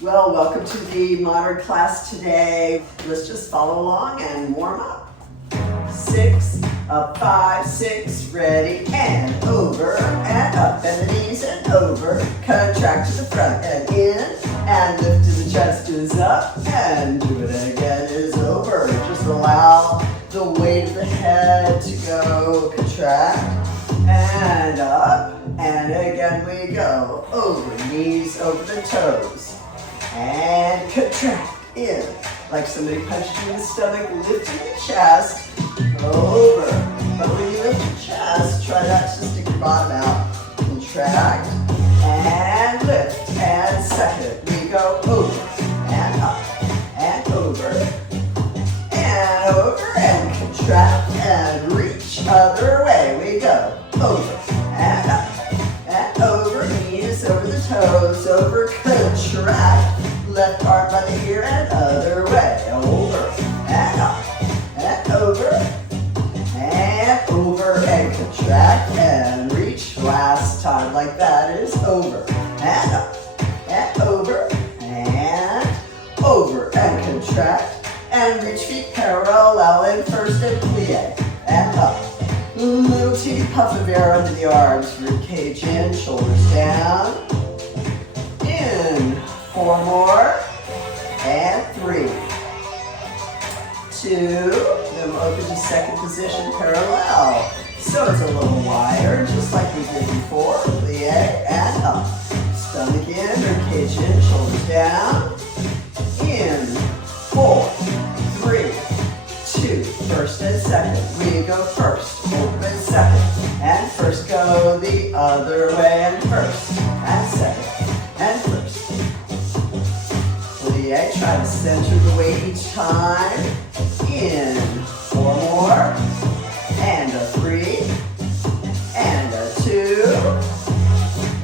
Well, welcome to the modern class today. Let's just follow along and warm up. 6, up, 5, 6, ready, and over, and up, bend the knees and over, contract to the front and in, and lift to the chest is up, and do it again is over. Just allow the weight of the head to go, contract, and up, and again we go, over, knees over the toes. And contract in, like somebody punched you in the stomach, lifting the chest, over. But when you lift your chest, try not to stick your bottom out. Contract, and lift, and second. We go over, and up, and over, and contract, and reach, other way. We go, over, and up, and over, knees over the toes, over, contract. Left arm by the ear and other way. Over and up and over and contract and reach. Last time like that is over and up and over and contract and reach feet parallel in first and plie and up. Little teeny puff of air under the arms. Rib cage in, shoulders down. In. 4 more, and 3, 2, then we'll open to second position parallel. So it's a little wider, just like we did before, plie, and up. Stomach in, rib cage in, shoulders down, in, 4, 3, 2, first and second. We go first, open second, and first go the other way, and first, and second, and first. Try to center the weight each time. In. 4 more. And a 3. And a 2.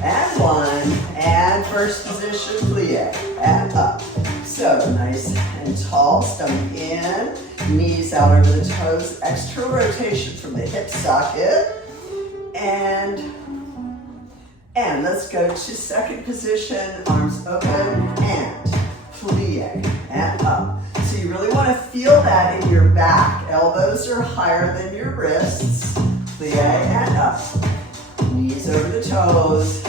And 1. And first position, plie. And up. So nice and tall. Stomach in. Knees out over the toes. External rotation from the hip socket. And let's go to second position. Arms open and plie and up. So you really want to feel that in your back. Elbows are higher than your wrists. Plie and up. Knees over the toes.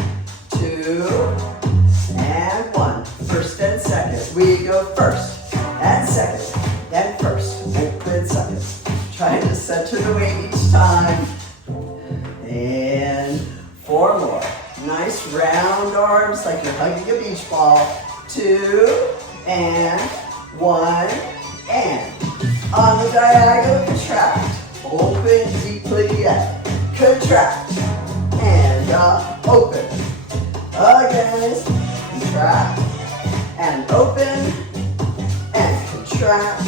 2 and 1. First and second. We go first and second and first. Open second. Trying to center the weight each time. And 4 more. Nice round arms like you're hugging a beach ball. 2 and 1 and on the diagonal contract, open deeply yet, contract and open, again contract and open and contract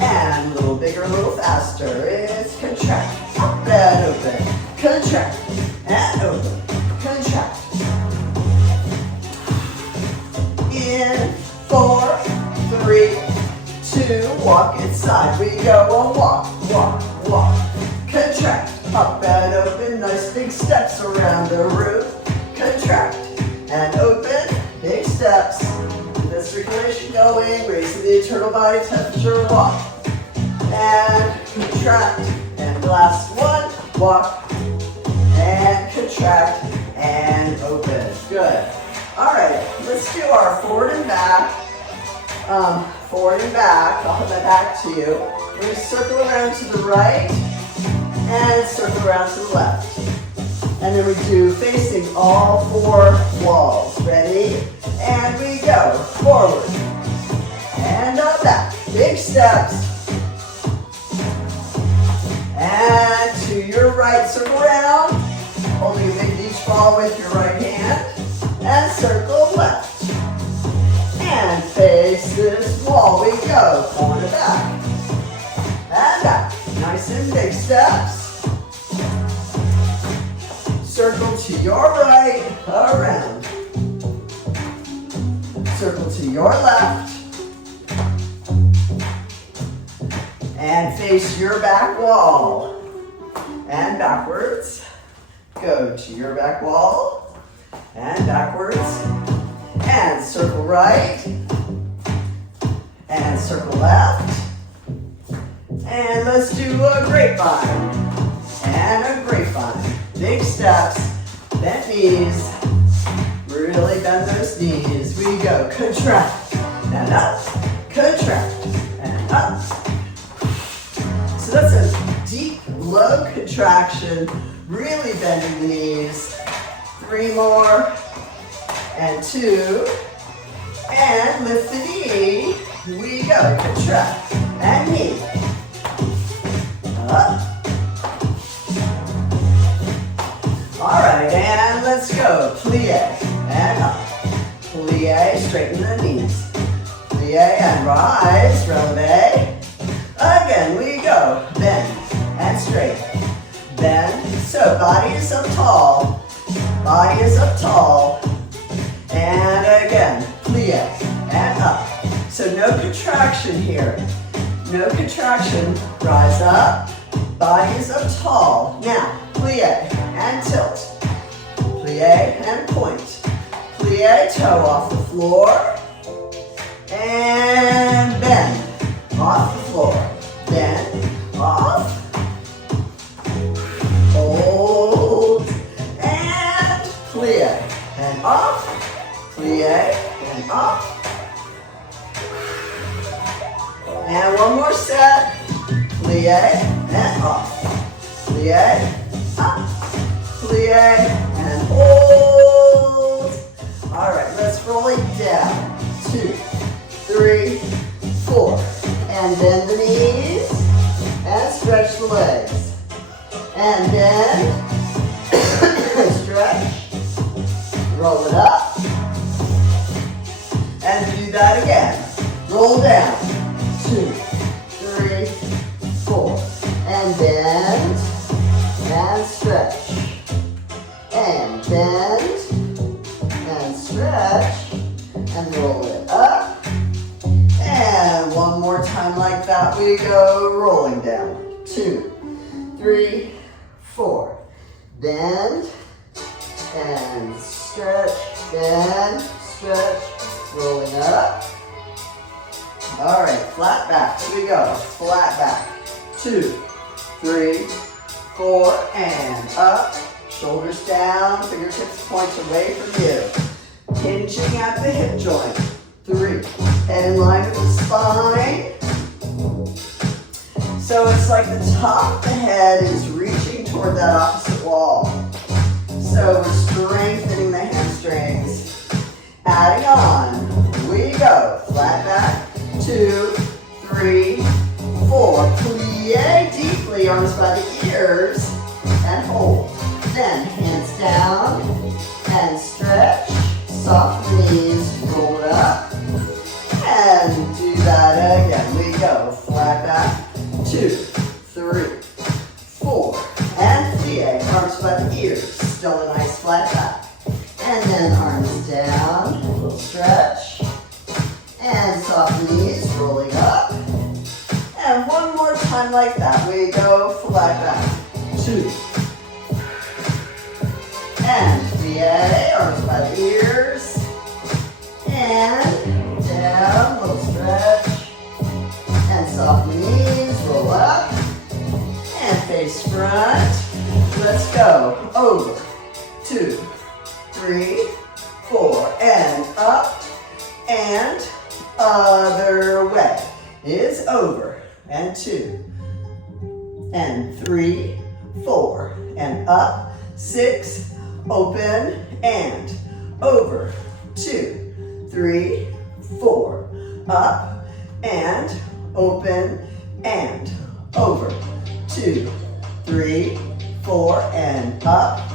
and a little bigger, a little faster, it's contract and open, contract and open, contract, in 4, 3, 2, walk inside. We go on walk, walk, walk. Contract, up and open, nice big steps around the room. Contract and open, big steps. Keep the circulation going, raising the internal body temperature, walk. And contract, and last one, walk. And contract, and open. Good. All right, let's do our forward and back. Forward and back. I'll put my back to you. We're going to circle around to the right and circle around to the left. And then we do facing all 4 walls. Ready? And we go. Forward. And up back. Big steps. And to your right, circle around. Holding a big beach ball with your right hand. And circle left. And face this wall. We go. Forward and back. And back. Nice and big steps. Circle to your right. Around. Circle to your left. And face your back wall. And backwards. Go to your back wall. And backwards. and circle right, and circle left, and let's do a grapevine, and a grapevine. Big steps, bent knees, really bend those knees. We go, contract, and up, contract, and up. So that's a deep, low contraction, really bending the knees. 3 more, and 2, and lift the knee. We go, contract, and knee. Up. All right, and let's go. Plie and up. Plie, straighten the knees. Plie and rise, releve. Again, we go. Bend and straighten. Bend. So body is up tall. Body is up tall. And again, plie and up. So no contraction here. No contraction. Rise up. Body is up tall. Now, plie and tilt. Plie and point. Plie, toe off the floor. And bend. Off the floor. Bend. Off. Hold. And plie. And off. Plie and off. And one more set. Plie and off. Plie, up. Plie and hold. All right, let's roll it down. 2, 3, 4. And bend the knees and stretch the legs. And bend, stretch, roll it up. And do that again. Roll down. 2, 3, 4. And bend, and stretch. And bend, and stretch. And roll it up. And one more time like that, we go rolling down. 2, 3, 4. Bend, and stretch, bend, stretch, rolling up. All right, flat back, here we go, flat back. 2, 3, 4, and up. Shoulders down, fingertips point away from you. Hinging at the hip joint. 3, head in line with the spine. So it's like the top of the head is reaching toward that opposite wall. So we're strengthening the hamstrings. Adding on, we go. Flat back, 2, 3, 4. Plie deeply, arms by the ears, and hold. Then hands down, and stretch. Soft knees, roll it up. And do that again. We go. Flat back, 2, 3, 4. And plie, arms by the ears. Still a nice flat back. And then arms down, a little stretch. And soft knees, rolling up. And one more time like that. We go flat back. 2. And plie, arms by the ears. And down, little stretch. And soft knees, roll up. And face front. Let's go. Over. 2, 3, 4. And up. And other way. Is over. And 2. And 3, 4. And up. 6. Open. And over. 2, 3, 4. Up. And open. And over. 2, 3, 4. And up.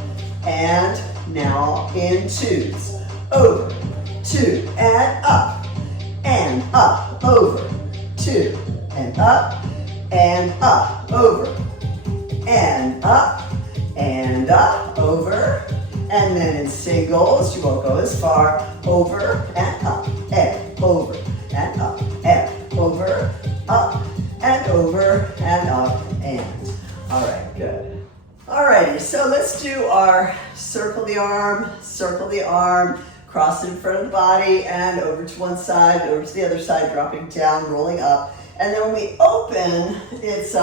And now in 2s. Over. 2 and up. And up. Over. 2 and up. And up. Over. And up. And up. Over. And then in singles, you won't go as far. Over and up. And over. And up. And over. Up. And over. And up. And. All right, good. Alrighty, so let's do our circle the arm, cross it in front of the body and over to one side, over to the other side, dropping down, rolling up. And then when we open, it's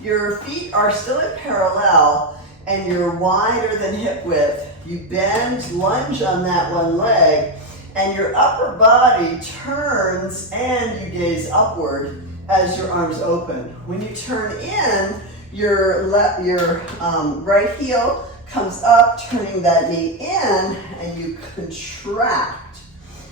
your feet are still in parallel and you're wider than hip width. You bend, lunge on that one leg, and your upper body turns and you gaze upward as your arms open. When you turn in, your right heel comes up, turning that knee in, and you contract.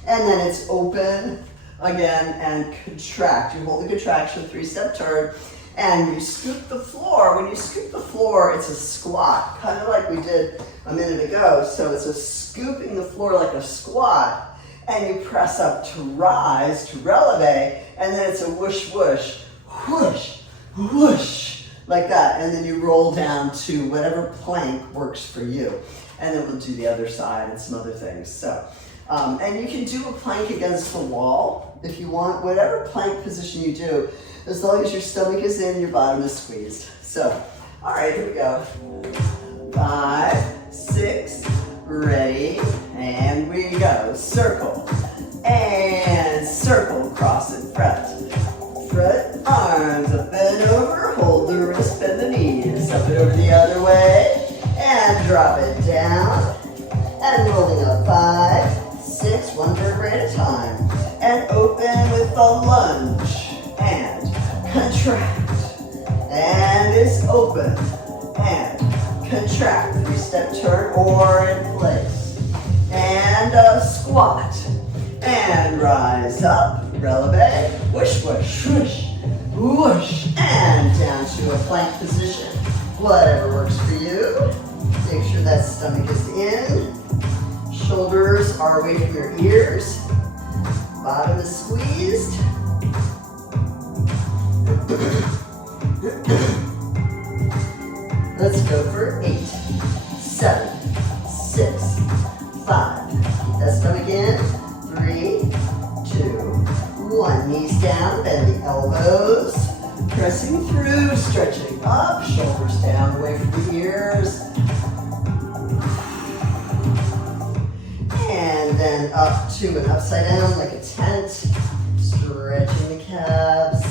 And then it's open again and contract. You hold the contraction, 3-step turn, and you scoop the floor. When you scoop the floor, it's a squat, kind of like we did a minute ago. So it's a scooping the floor like a squat, and you press up to rise, to releve, and then it's a whoosh, whoosh, whoosh, whoosh, like that. And then you roll down to whatever plank works for you. And then we'll do the other side and some other things. So, and you can do a plank against the wall if you want, whatever plank position you do, as long as your stomach is in, your bottom is squeezed. So, all right, here we go. 5, 6, ready, and we go. Circle, and circle, cross it, front. Front, arms up and over, hold the wrist, bend the knees, up and over the other way, and drop it down, and rolling up, 5, 6, one vertebrae at a time, and open with the lunge, and contract, and it's open, and contract, 3-step turn or in place, and a squat, and rise up, releve, whoosh, whoosh, whoosh, whoosh, and down to a plank position, whatever works for you. Make sure that stomach is in, shoulders are away from your ears, bottom is squeezed. Let's go for 8, 7, 6, 5. Keep that stomach in. 3, 2, 1. Knees down, bend the elbows. Pressing through, stretching up, shoulders down, away from the ears. And then up to an upside down like a tent. Stretching the calves.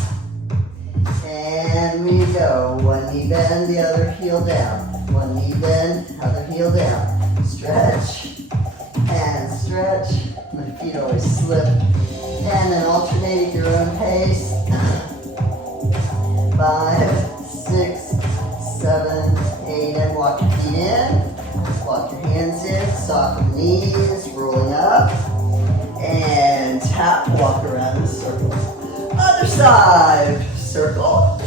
And we go. One knee bend, the other heel down. One knee bend, other heel down. Stretch and stretch. My feet always slip. And then alternate at your own pace. 5, 6, 7, 8, and walk your feet in. Walk your hands in, soften the knees, rolling up. And tap, walk around the circle. Other side. Circle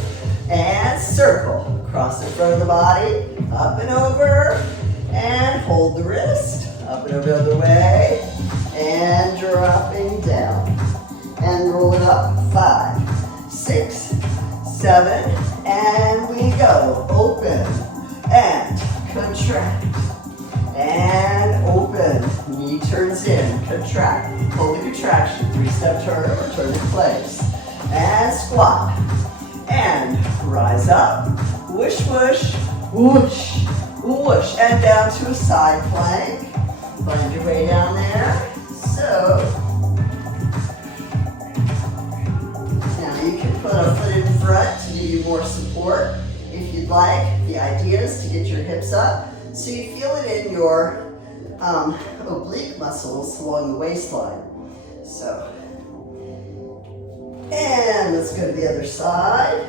and circle. Cross in front of the body, up and over, and hold the wrist, up and over the other way, and dropping down. And roll it up. 5, 6, 7, and we go. Open and contract. And open. Knee turns in. Contract. Hold the contraction. 3-step turn, return to place. And squat, and rise up, whoosh, whoosh, whoosh, whoosh, and down to a side plank. Find your way down there. So, now you can put a foot in front to give you more support if you'd like. The idea is to get your hips up so you feel it in your oblique muscles along the waistline. So, and let's go to the other side.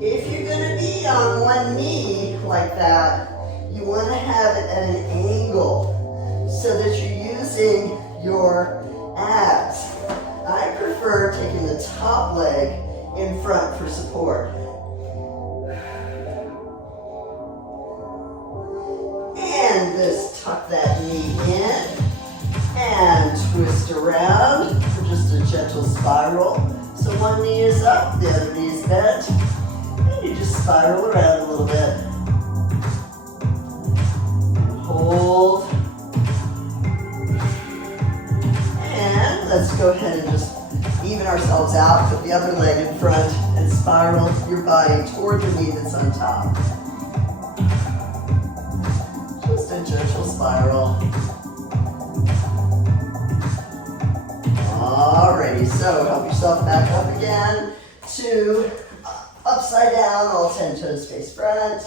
If you're going to be on one knee like that, you want to have it at an angle so that you're using your abs. I prefer taking the top leg in front for support. And just tuck that knee in and twist around for just a gentle spiral. So one knee is up, the other knee is bent, and you just spiral around a little bit. And hold. And let's go ahead and just even ourselves out, put the other leg in front, and spiral your body toward the knee that's on top. Just a gentle spiral. So help yourself back up again to upside down, all 10 toes face front.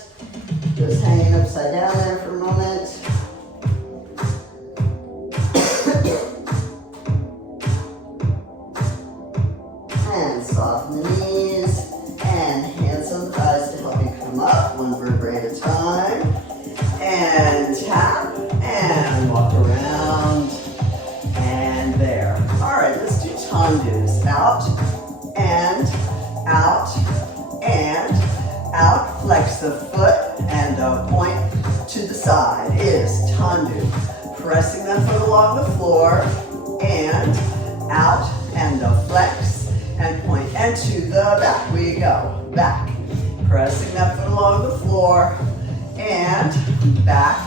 Just hanging upside down there for a moment. And soften the knees and hands on thighs to help you come up, one vertebrae at a time. And tap and walk around and there. All right, let's do tandus. Out and out and out. Flex the foot and point to the side is tandu. Pressing that foot along the floor and out and flex and point and to the back we go. Back. Pressing that foot along the floor and back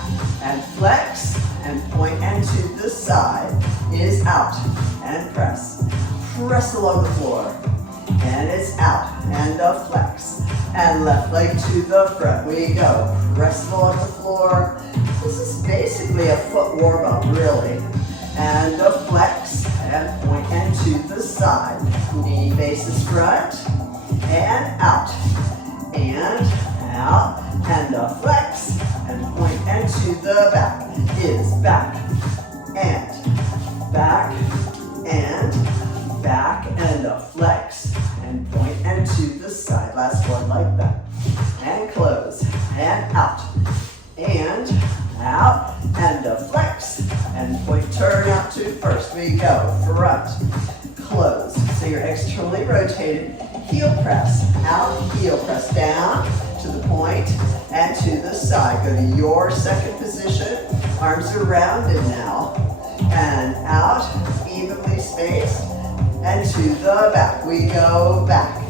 and flex and point and to the side is out and press. Press along the floor and it's out and flex and left leg to the front we go. Press along the floor. This is basically a foot warm up really. And flex and point and to the side. Knee faces front and out and flex and point and to the back is back and flex and point and to the side. Last one like that. And close and out and flex and point, turn out to first. We go front, close. So you're externally rotated. Heel press out, heel press down to the point and to the side. Go to your second position. Arms are rounded now. And out, evenly spaced. And to the back. We go back.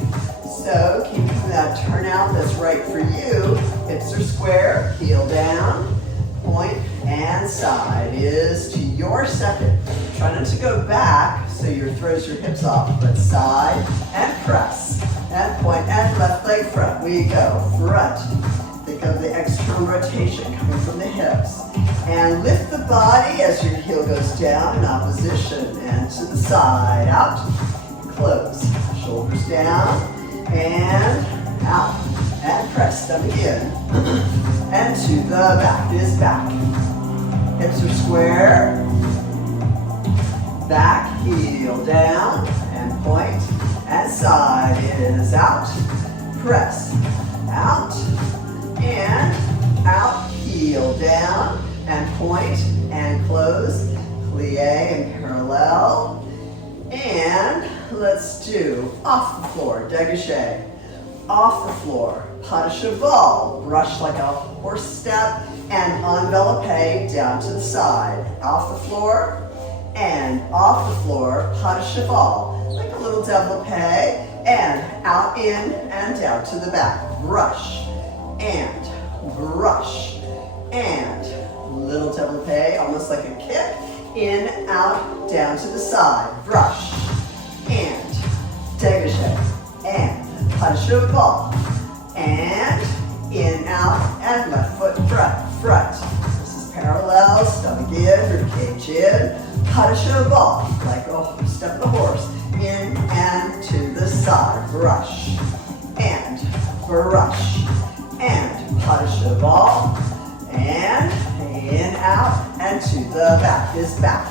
So keeping that turnout that's right for you. Hips are square, heel down, point and side is to your second. Try not to go back so you throws your hips off, but side and press and point and left leg front. We go front. Think of the external rotation coming from the hips. And lift the body as your heel goes down in opposition and to the side. Out, close, shoulders down and out. And press, stomach in. And to the back is back. Hips are square. Back, heel down, and point. And side is out. Press, out, and out. Heel down, and point, and close. Plie and parallel. And let's do off the floor, dégagé. Off the floor, pas de cheval, brush like a horse step, and envelope down to the side. Off the floor, and off the floor, pas de cheval, like a little développé, and out, in, and down to the back. Brush, and little développé, almost like a kick, in, out, down to the side. Brush, and dégagé, and pas de cheval, and in, out, and left foot front. This is parallel, stomach in, ribcage in, pas de cheval, like a step of the horse, in and to the side. Brush, and pas de cheval, and in, out, and to the back is back.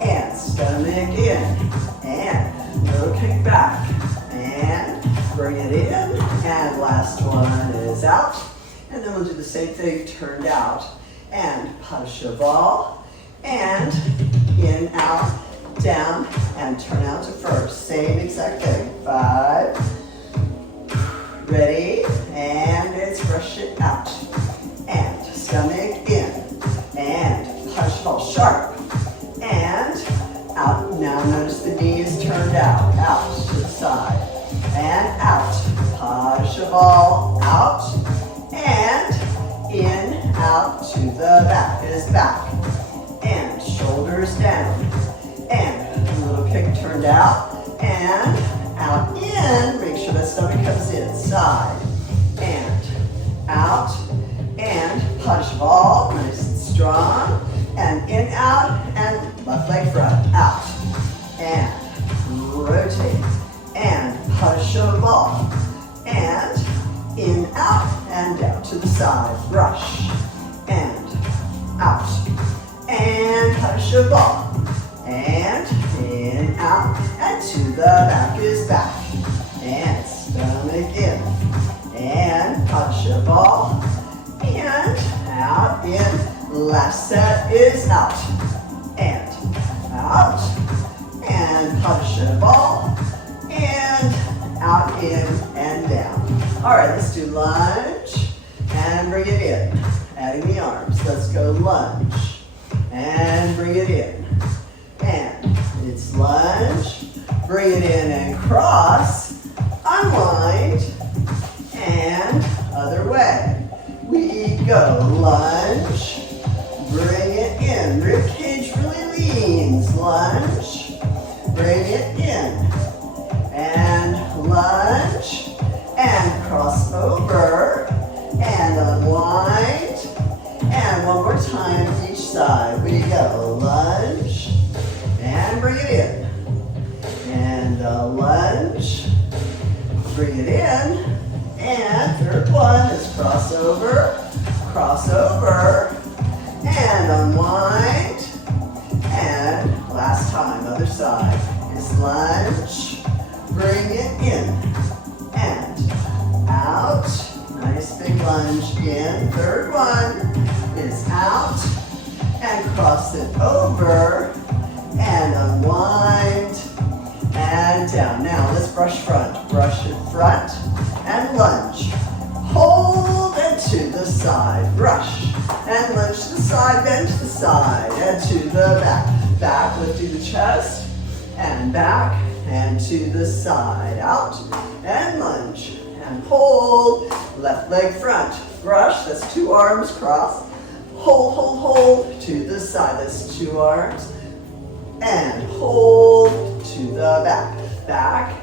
And stomach in, and little kick back, and bring it in, and last one is out. And then we'll do the same thing, turned out, and pas de cheval, and in, out, down, and turn out to first. Same exact thing. 5, ready, and it's brush it out, and stomach in, and pas de cheval, sharp, and out. Now notice the knee is turned out to the side, and out, pas de cheval, out, and in, out to the back. It is back, and shoulders down, and a little kick turned out, and out, in, make sure that stomach comes in, side, and out, and pas de cheval, nice and strong, and in, out, and left leg front, out, and out, and down to the side. Brush, and out. And push a ball. And in, out, and to the back is back. And stomach in. And push a ball. And out, in. Last set is out. And out. And push a ball. And out, in, and down. All right, let's do lunge. And bring it in. Adding the arms. Let's go lunge. And bring it in. And it's lunge. Bring it in and cross. Unwind. And other way. We go lunge. Bring it in. Rib cage really leans. Lunge. Bring it in. And lunge. And cross over. And unwind. And one more time each side. We go lunge. And bring it in. And lunge. Bring it in. And third one is crossover. Crossover. And unwind. And last time, other side, is lunge. Bring it in. And out. Nice big lunge in. Third one is out. And cross it over. And unwind. And down. Now let's brush front. Brush in front. And lunge. Hold and to the side. Brush. And lunge to the side. Bend to the side. And to the back. Back, lifting the chest. And back. And to the side. Out. And lunge. And hold. Left leg front. Brush. That's two arms. Cross. Hold, hold, hold. To the side. That's two arms. And hold to the back. Back.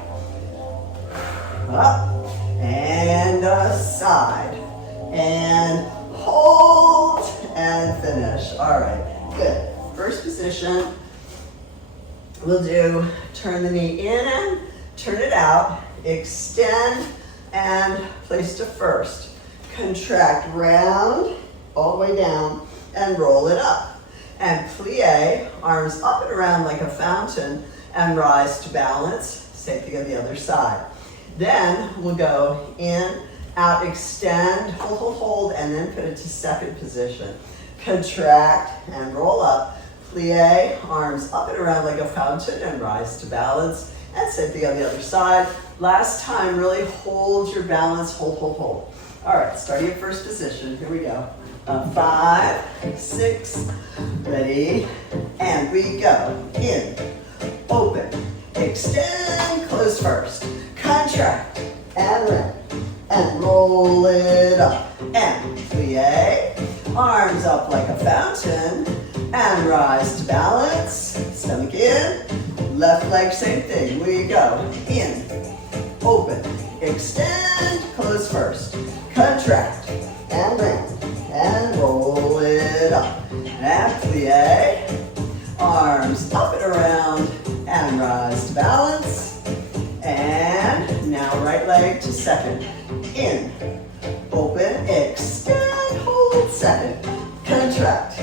Up. And side. And hold. And finish. All right. Good. First position. We'll do turn the knee in and turn it out. Extend and place to first. Contract round all the way down and roll it up. And plie, arms up and around like a fountain, and rise to balance. Same thing on the other side. Then we'll go in, out, extend, hold, hold, hold, and then put it to second position. Contract and roll up. Plie, arms up and around like a fountain, and rise to balance. And same thing on the other side. Last time, really hold your balance, hold, hold, hold. All right, starting at first position. Here we go. 5, 6, ready, and we go. In, open, extend, close first, contract, and round, and roll it up, and plie, arms up like a fountain, and rise to balance, stomach in, left leg, same thing, we go. In, open, extend, close first, contract, and round. And roll it up. And plie. Arms up and around. And rise to balance. And now right leg to second. In. Open. Extend. Hold second. Contract.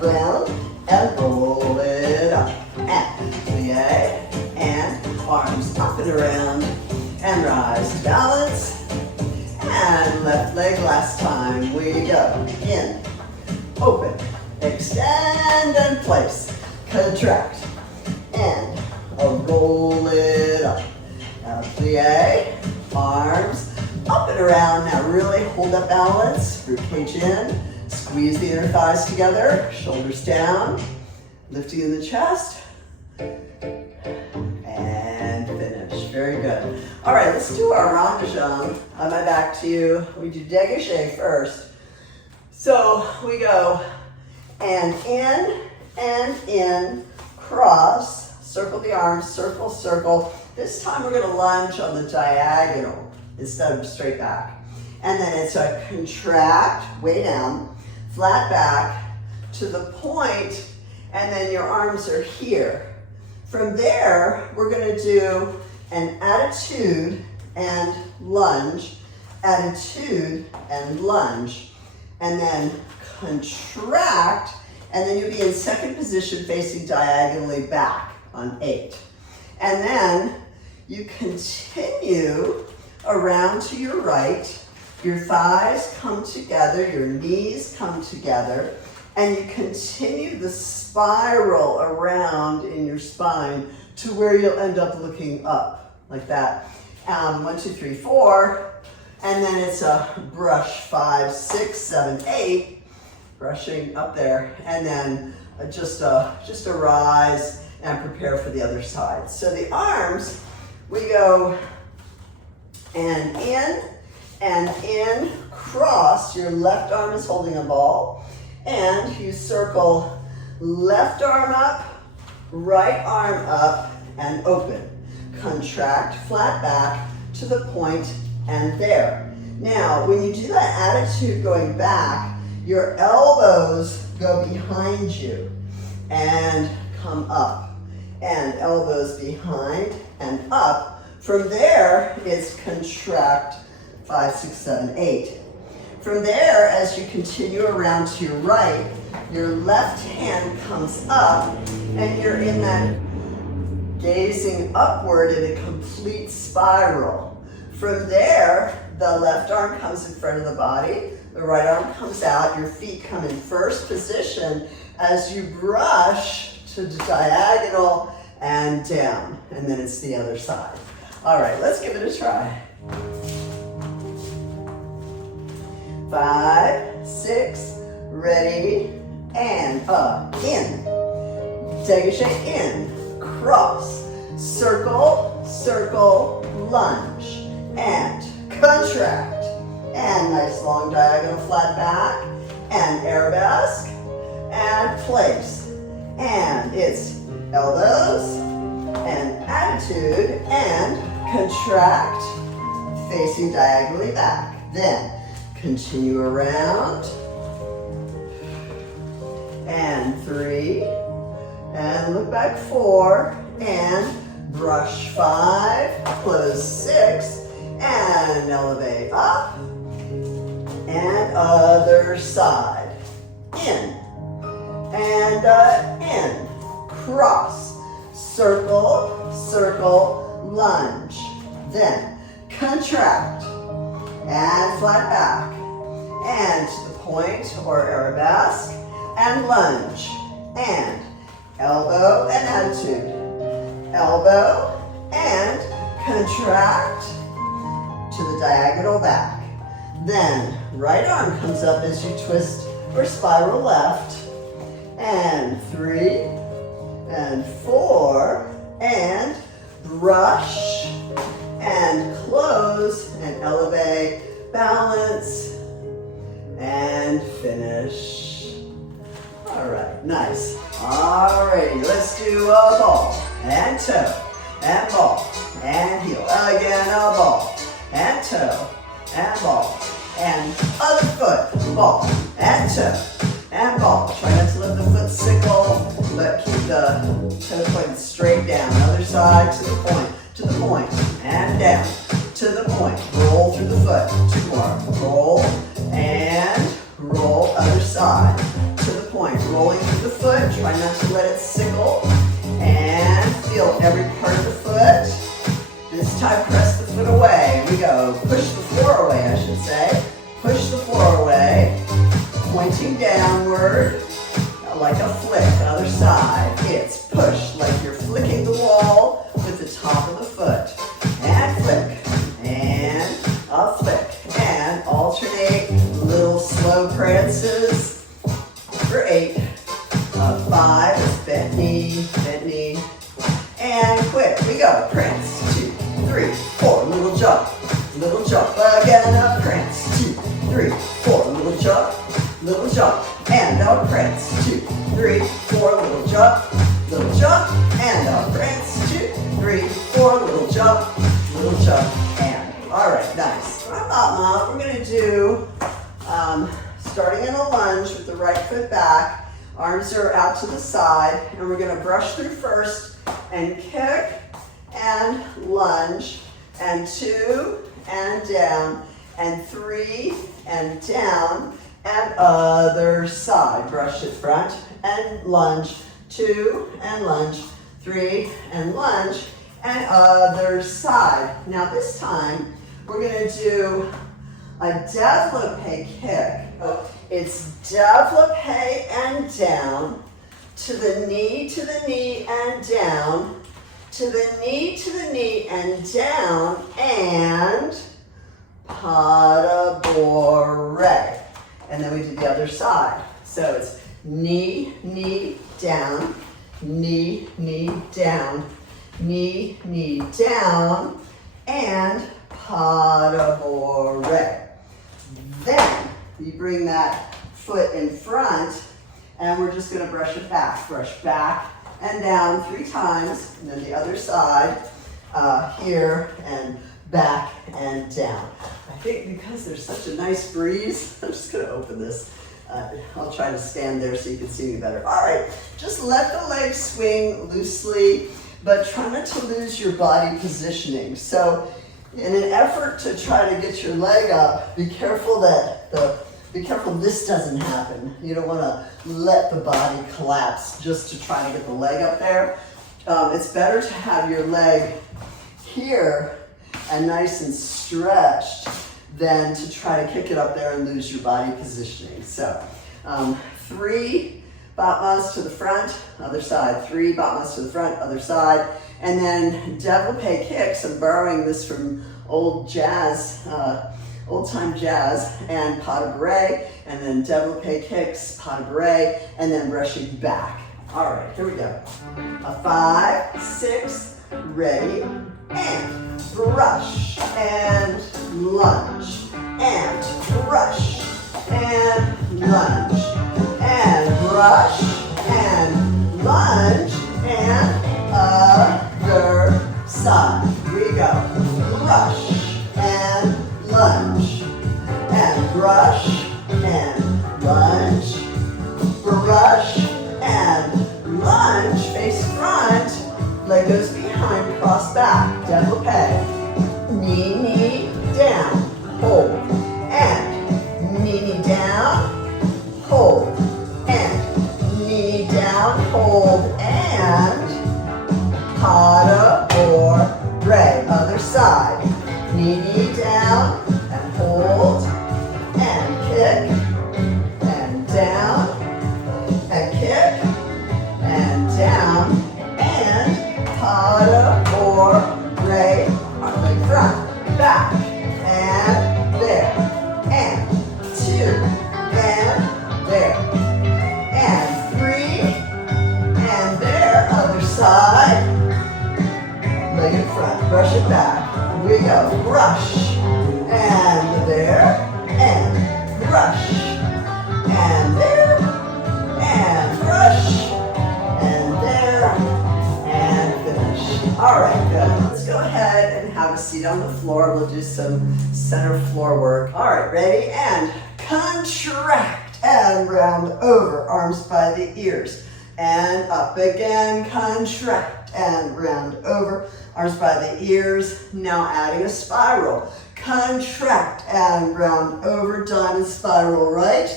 Round. And roll it up. And plie. And arms up and around. And rise to balance. And left leg last time. We go. In. Open. Extend and place. Contract. And roll it up. Now plie. Arms up and around. Now really hold that balance. Rib cage in. Squeeze the inner thighs together. Shoulders down. Lifting in the chest. And finish. Very good. All right, let's do our rond de jambe. On my back to you. We do dégagé first. So we go and in, cross, circle the arms, circle, circle. This time we're going to lunge on the diagonal instead of straight back. And then it's a contract, way down, flat back to the point, and then your arms are here. From there, we're going to do an attitude and lunge, attitude, and lunge. And then contract, and then you'll be in second position facing diagonally back on 8. And then you continue around to your right. Your thighs come together, your knees come together, and you continue the spiral around in your spine to where you'll end up looking up, like that. 1, 2, 3, 4, and then it's a brush 5, 6, 7, 8, brushing up there, and then just a rise and prepare for the other side. So the arms, we go and in, cross. Your left arm is holding a ball, and you circle left arm up, right arm up, and open. Contract, flat back to the point, and there. Now, when you do that attitude going back, your elbows go behind you and come up, and elbows behind and up. From there, it's contract 5, 6, 7, 8. From there, as you continue around to your right, your left hand comes up, and you're in that gazing upward in a complete spiral. From there, the left arm comes in front of the body, the right arm comes out, your feet come in first position as you brush to the diagonal and down, and then it's the other side. All right, let's give it a try. 5, 6, ready, and up, in, dégagé, in, cross, circle, circle, lunge, and contract, and nice long diagonal flat back, and arabesque, and place, and it's elbows, and attitude, and contract, facing diagonally back. Then continue around, and 3, and look back 4, and brush 5, close 6, and elevate up, and other side, in, and in, cross, circle, circle, lunge, then contract, and flat back, and to the point or arabesque, and lunge, and elbow and attitude, elbow and contract to the diagonal back. Then right arm comes up as you twist or spiral left, and 3, and 4, and brush, and close, and elevate, balance, and finish. All right, nice. All righty, let's do a ball, and toe, and ball, and heel. Again, a ball, and toe, and ball, and other foot, ball, and toe, and ball. Try not to let the foot sickle, but keep the toe pointed straight down. Other side to the point, and down, to the point. Roll through the foot, 2 more. Roll, and roll, other side, to the point. Rolling through the foot, try not to let it sickle, and feel every part of the foot. This time, press the foot away. We go. Push the floor away, I should say. Push the floor away, pointing downward, like a flick. Other side, it's push, like you're flicking the wall with the top of the foot. And flick, and a flick, and alternate little slow prances for 8. 5 is bent knee, and quick. We go. Prance, 2, 3, 4, little jump, again, a prance, 2, 3, 4, little jump, and a prance, 2, 3, 4, little jump, and a prance, 2, 3, 4, little jump, and. All right, nice. We're gonna do, starting in a lunge with the right foot back, arms are out to the side, and we're gonna brush through first, and kick, and lunge, and 2, and down, and 3, and down, and other side. Brush it front, and lunge, 2, and lunge, 3, and lunge, and other side. Now this time, we're gonna do a développé kick. It's développé and down, to the knee, and down, to the knee, and down, and pas de bourrée. And then we do the other side. So it's knee, down, knee, down, knee, down, and pas de bourrée. Then you bring that foot in front, and we're just going to brush it back. Brush back and down 3 times, and then the other side, here, and back and down. I think because there's such a nice breeze, I'm just going to open this. I'll try to stand there so you can see me better. All right, just let the legs swing loosely, but try not to lose your body positioning. So in an effort to try to get your leg up, be careful this doesn't happen. You don't want to let the body collapse just to try to get the leg up there. It's better to have your leg here and nice and stretched than to try to kick it up there and lose your body positioning. So 3 battements to the front, other side. 3 battements to the front, other side. And then développé kicks. I'm borrowing this from old jazz, old-time jazz, and pas de bourrée, and then développé kicks, pas de bourrée, and then brushing back. All right, here we go. 5, 6, ready, and brush, and lunge, and brush, and lunge, and brush, and lunge, and other side. Here we go. Brush, and lunge, and brush, and lunge, brush, and lunge, face front, leg goes behind, cross back, développé, knee, down, hold, and knee, down, hold, and knee, down, hold, and pas de bourrée, other side. Knee down and hold and kick and down and kick and down and pas de bourrée. Arm leg front, back, and there, and 2, and there, and 3, and there, other side. Leg in front, brush it back. Here we go, brush, and there, and brush, and there, and brush, and there, and finish. All right, good. Let's go ahead and have a seat on the floor. We'll do some center floor work. All right, ready, and contract, and round over, arms by the ears, and up again, contract, and round over, arms by the ears. Now adding a spiral. Contract and round over, diamond spiral right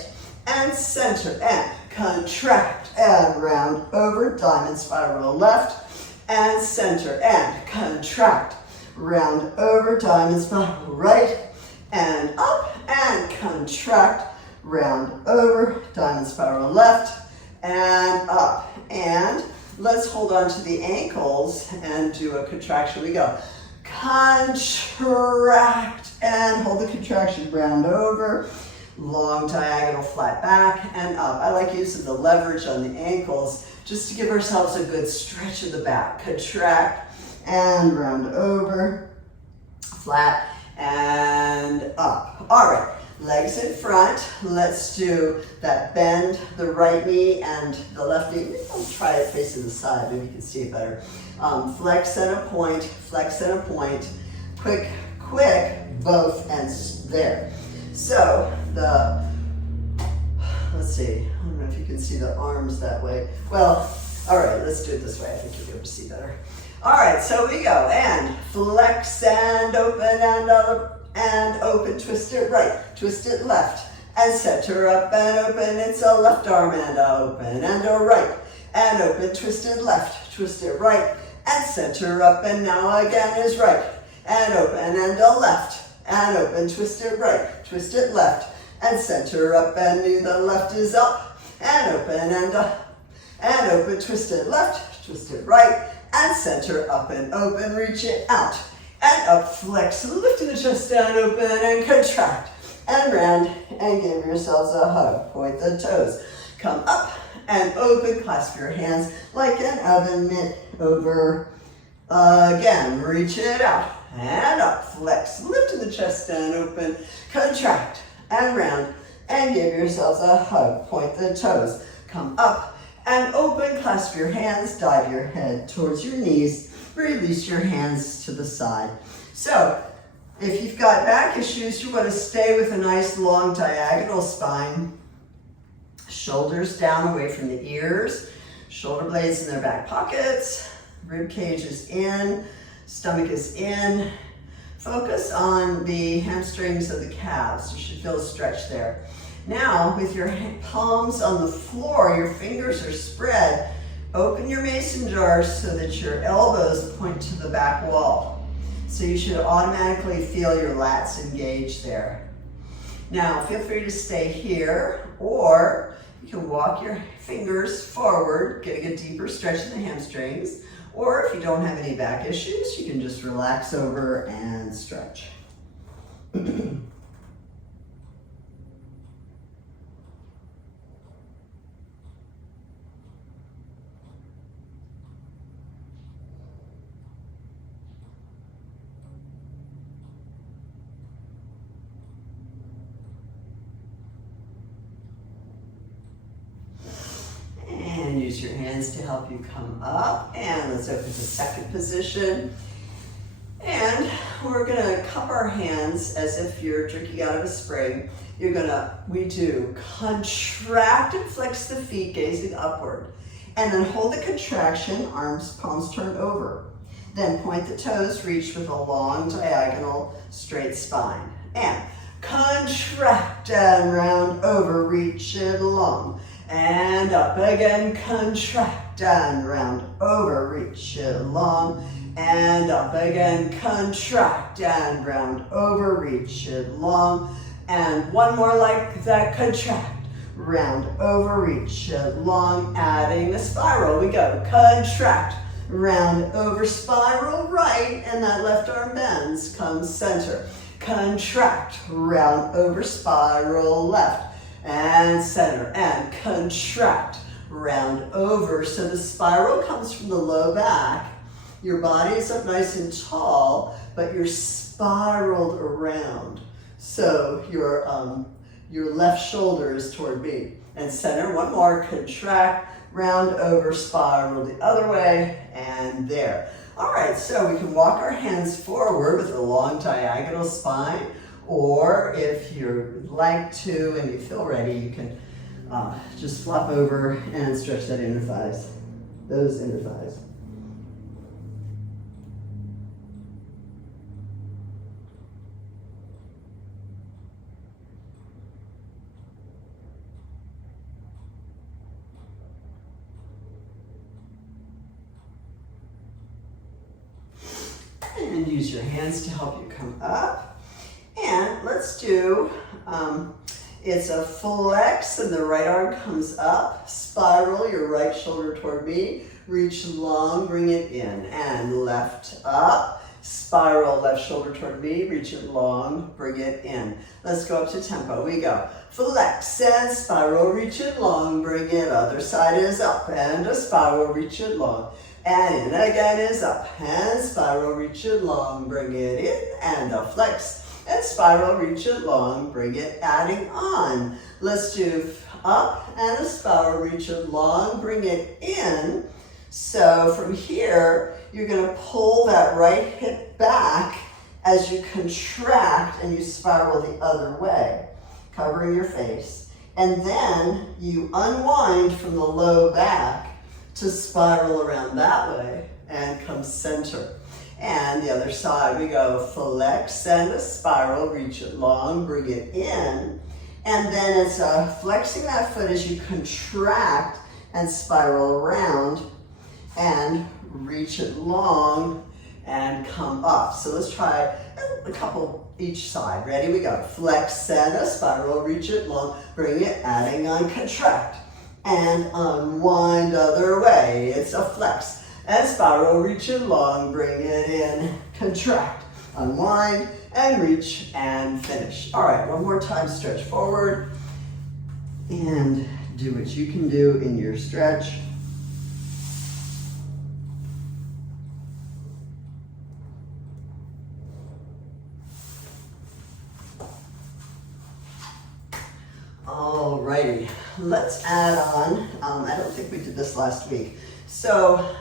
and center, and contract and round over, diamond spiral left and center, and contract, round over, diamond spiral right and up, and contract, round over, diamond spiral left and up. And let's hold on to the ankles and do a contraction. We go. Contract and hold the contraction, round over, long diagonal, flat back and up. I like using the leverage on the ankles just to give ourselves a good stretch of the back. Contract and round over, flat and up. All right. Legs in front. Let's do that bend, the right knee and the left knee. Maybe I'll try it facing the side. Maybe you can see it better. Flex and a point, flex and a point. Quick, both ends there. So let's see. I don't know if you can see the arms that way. Well, all right, let's do it this way. I think you'll be able to see better. All right, so we go. And flex and open and open, twist it right, twist it left, and center up and open. It's a left arm and open, and a right, and open, twist it left, twist it right, and center up, and now again is right, and open, and a left, and open, twist it right, twist it left, and center up, and the left is up, and open, and open, twist it left, twist it right, and center up and open, reach it out, and up, flex, lifting the chest down, open, and contract, and round, and give yourselves a hug, point the toes, come up, and open, clasp your hands like an oven mitt over, again, reach it out, and up, flex, lifting the chest down, open, contract, and round, and give yourselves a hug, point the toes, come up, and open, clasp your hands, dive your head towards your knees, release your hands to the side. So, if you've got back issues, you want to stay with a nice long diagonal spine, shoulders down away from the ears, shoulder blades in their back pockets, rib cage is in, stomach is in. Focus on the hamstrings of the calves. You should feel a stretch there. Now, with your palms on the floor, your fingers are spread, open your mason jars so that your elbows point to the back wall. So you should automatically feel your lats engage there. Now, feel free to stay here, or you can walk your fingers forward, getting a deeper stretch in the hamstrings. Or if you don't have any back issues, you can just relax over and stretch. And use your hands to help you come up. And let's open to second position. And we're gonna cup our hands as if you're drinking out of a spring. We do contract and flex the feet, gazing upward. And then hold the contraction, arms, palms turn over. Then point the toes, reach with a long diagonal straight spine. And contract and round over, reach it long. And up again, contract and round over, reach it long. And up again, contract and round over, reach it long. And one more like that, contract, round over, reach it long. Adding a spiral, we go, contract, round over, spiral right, and that left arm bends, come center. Contract, round over, spiral left. And center, and contract, round over. So the spiral comes from the low back. Your body is up nice and tall, but you're spiraled around. So your left shoulder is toward me. And center, one more, contract, round over, spiral the other way, and there. All right, so we can walk our hands forward with a long diagonal spine. Or if you'd like to and you feel ready, you can just flop over and stretch that inner thighs, those inner thighs. And use your hands to help you come up. And let's do, it's a flex and the right arm comes up, spiral your right shoulder toward me, reach long, bring it in, and left up, spiral left shoulder toward me, reach it long, bring it in. Let's go up to tempo, we go. Flex and spiral, reach it long, bring it, other side is up, and a spiral, reach it long. And in again is up, and spiral, reach it long, bring it in, and a flex. And spiral, reach it long, bring it, adding on. Let's do up and a spiral, reach it long, bring it in. So from here, you're gonna pull that right hip back as you contract and you spiral the other way, covering your face. And then you unwind from the low back to spiral around that way and come center. And the other side, we go flex and a spiral, reach it long, bring it in. And then it's flexing that foot as you contract and spiral around and reach it long and come up. So let's try a couple each side. Ready? We go. Flex and a spiral, reach it long, bring it, adding on, contract. And unwind other way. It's a flex and spiral, reach it long, bring it in, contract, unwind, and reach and finish. All right, one more time, stretch forward and do what you can do in your stretch. Alrighty, let's add on, I don't think we did this last week, so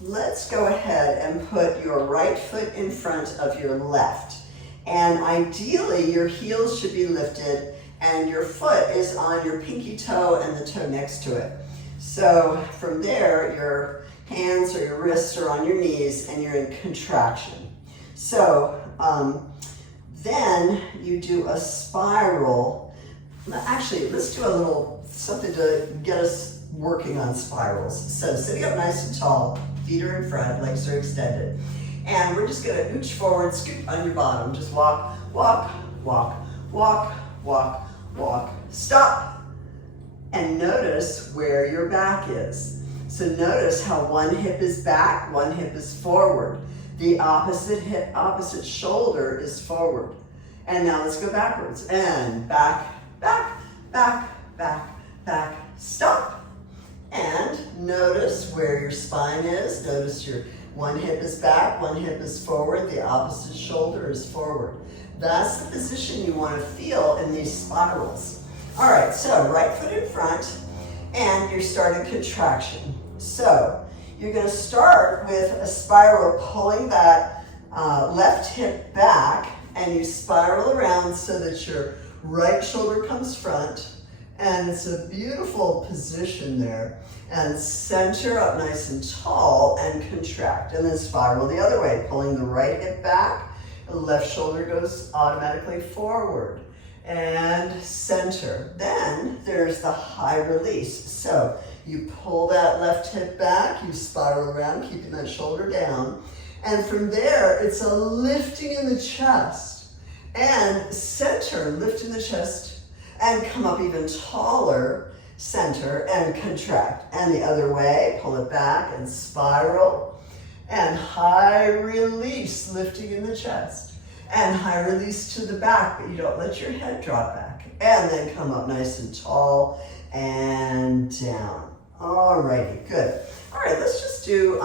let's go ahead and put your right foot in front of your left. And ideally, your heels should be lifted and your foot is on your pinky toe and the toe next to it. So from there, your hands or your wrists are on your knees and you're in contraction. So then you do a spiral. Actually, let's do a little something to get us working on spirals. So sitting up nice and tall, feet are in front, legs are extended. And we're just gonna ooch forward, scoop on your bottom. Just walk, walk, walk, walk, walk, walk, stop. And notice where your back is. So notice how one hip is back, one hip is forward. The opposite hip, opposite shoulder is forward. And now let's go backwards. And back, back, back, back, back, stop. And notice where your spine is. Notice your one hip is back, one hip is forward, the opposite shoulder is forward. That's the position you want to feel in these spirals. All right, so right foot in front, and you're starting contraction. So you're going to start with a spiral, pulling that left hip back, and you spiral around so that your right shoulder comes front, and it's a beautiful position there. And center up nice and tall and contract, and then spiral the other way, pulling the right hip back, the left shoulder goes automatically forward, and center. Then there's the high release. So you pull that left hip back, you spiral around, keeping that shoulder down, and from there it's a lifting in the chest, and center, lift in the chest, and come up even taller, center, and contract. And the other way, pull it back and spiral, and high release, lifting in the chest, and high release to the back, but you don't let your head drop back. And then come up nice and tall and down. Alrighty, good. All right, let's just do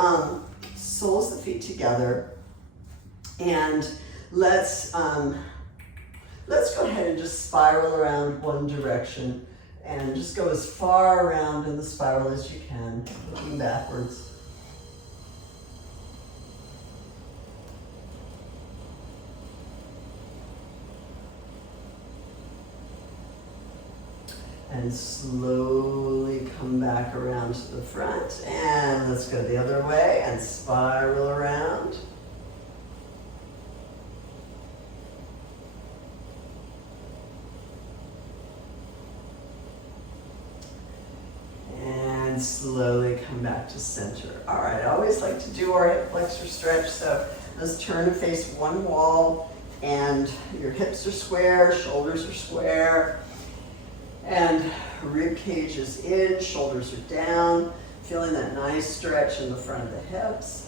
soles of the feet together, and let's go ahead and just spiral around one direction. And just go as far around in the spiral as you can, looking backwards. And slowly come back around to the front. And let's go the other way and spiral around. And slowly come back to center. All right, I always like to do our hip flexor stretch, so let's turn and face one wall, and your hips are square, shoulders are square, and rib cage is in, shoulders are down, feeling that nice stretch in the front of the hips.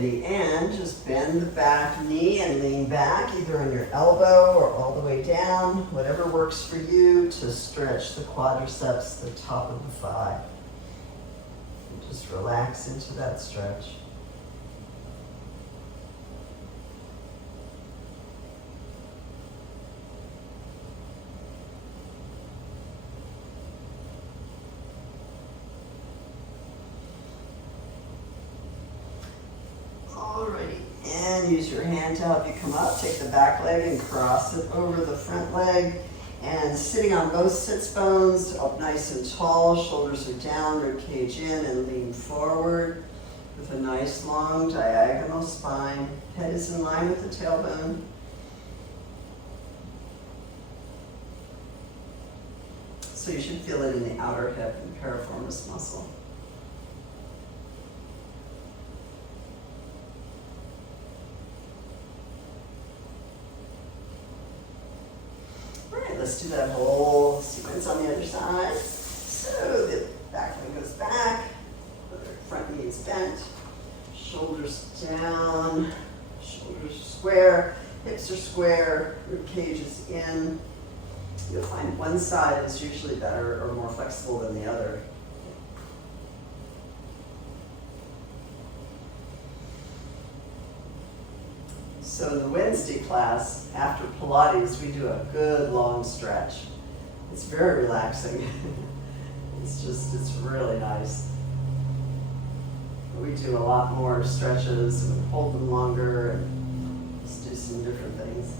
And just bend the back knee and lean back, either on your elbow or all the way down, whatever works for you to stretch the quadriceps, the top of the thigh. And just relax into that stretch. And use your hand to help you come up. Take the back leg and cross it over the front leg. And sitting on both sits bones, up nice and tall, shoulders are down, rib cage in, and lean forward with a nice long diagonal spine. Head is in line with the tailbone. So you should feel it in the outer hip and piriformis muscle. All right, let's do that whole sequence on the other side. So the back leg goes back, the front knee is bent, shoulders down, shoulders square, hips are square, rib cage is in. You'll find one side is usually better or more flexible than the other. So in the Wednesday class, after Pilates, we do a good long stretch. It's very relaxing. It's really nice. We do a lot more stretches and hold them longer and just do some different things.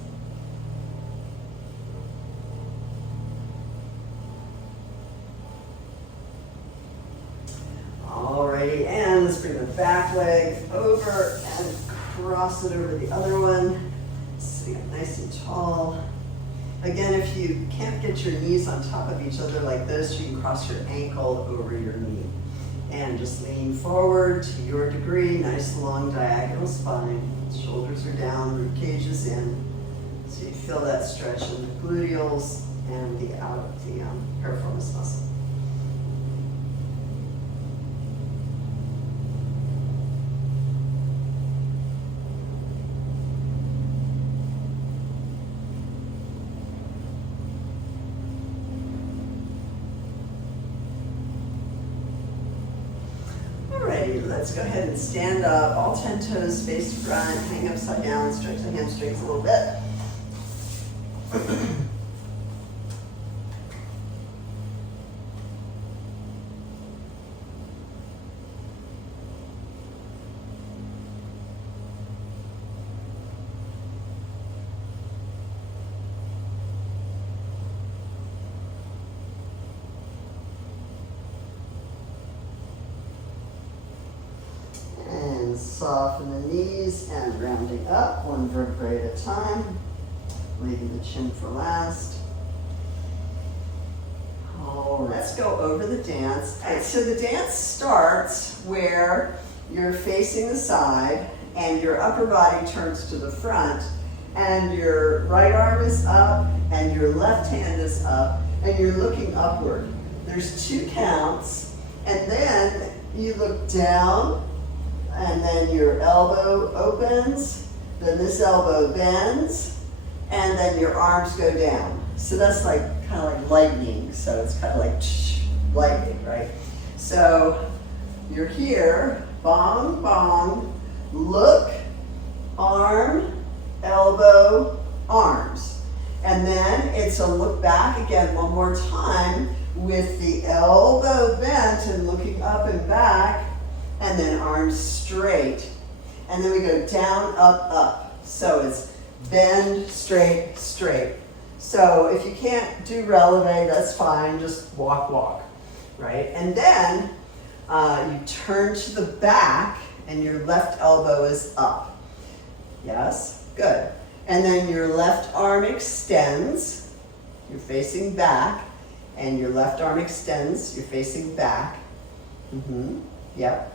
Alrighty, and let's bring the back leg over and cross it over the other one. Sitting up nice and tall. Again, if you can't get your knees on top of each other like this, you can cross your ankle over your knee. And just lean forward to your degree, nice long diagonal spine. Shoulders are down, rib cage is in. So you feel that stretch in the gluteals and the out of the piriformis muscle. Let's go ahead and stand up, all 10 toes face front, hang upside down, stretch the hamstrings a little bit. Soften the knees and rounding up, one vertebrae at a time, leaving the chin for last. All right, let's go over the dance. All right, so the dance starts where you're facing the side and your upper body turns to the front and your right arm is up and your left hand is up and you're looking upward. There's 2 counts and then you look down and then your elbow opens, then this elbow bends, and then your arms go down. So that's like kind of like lightning. So it's kind of like lightning, right? So you're here, bong, bong, look, arm, elbow, arms. And then it's a look back again one more time with the elbow bent and looking up and back, and then arms straight. And then we go down, up, up. So it's bend, straight, straight. So if you can't do releve, that's fine, just walk, walk, right? And then you turn to the back and your left elbow is up. Yes, good. And then your left arm extends, you're facing back, and your left arm extends, you're facing back. Yep.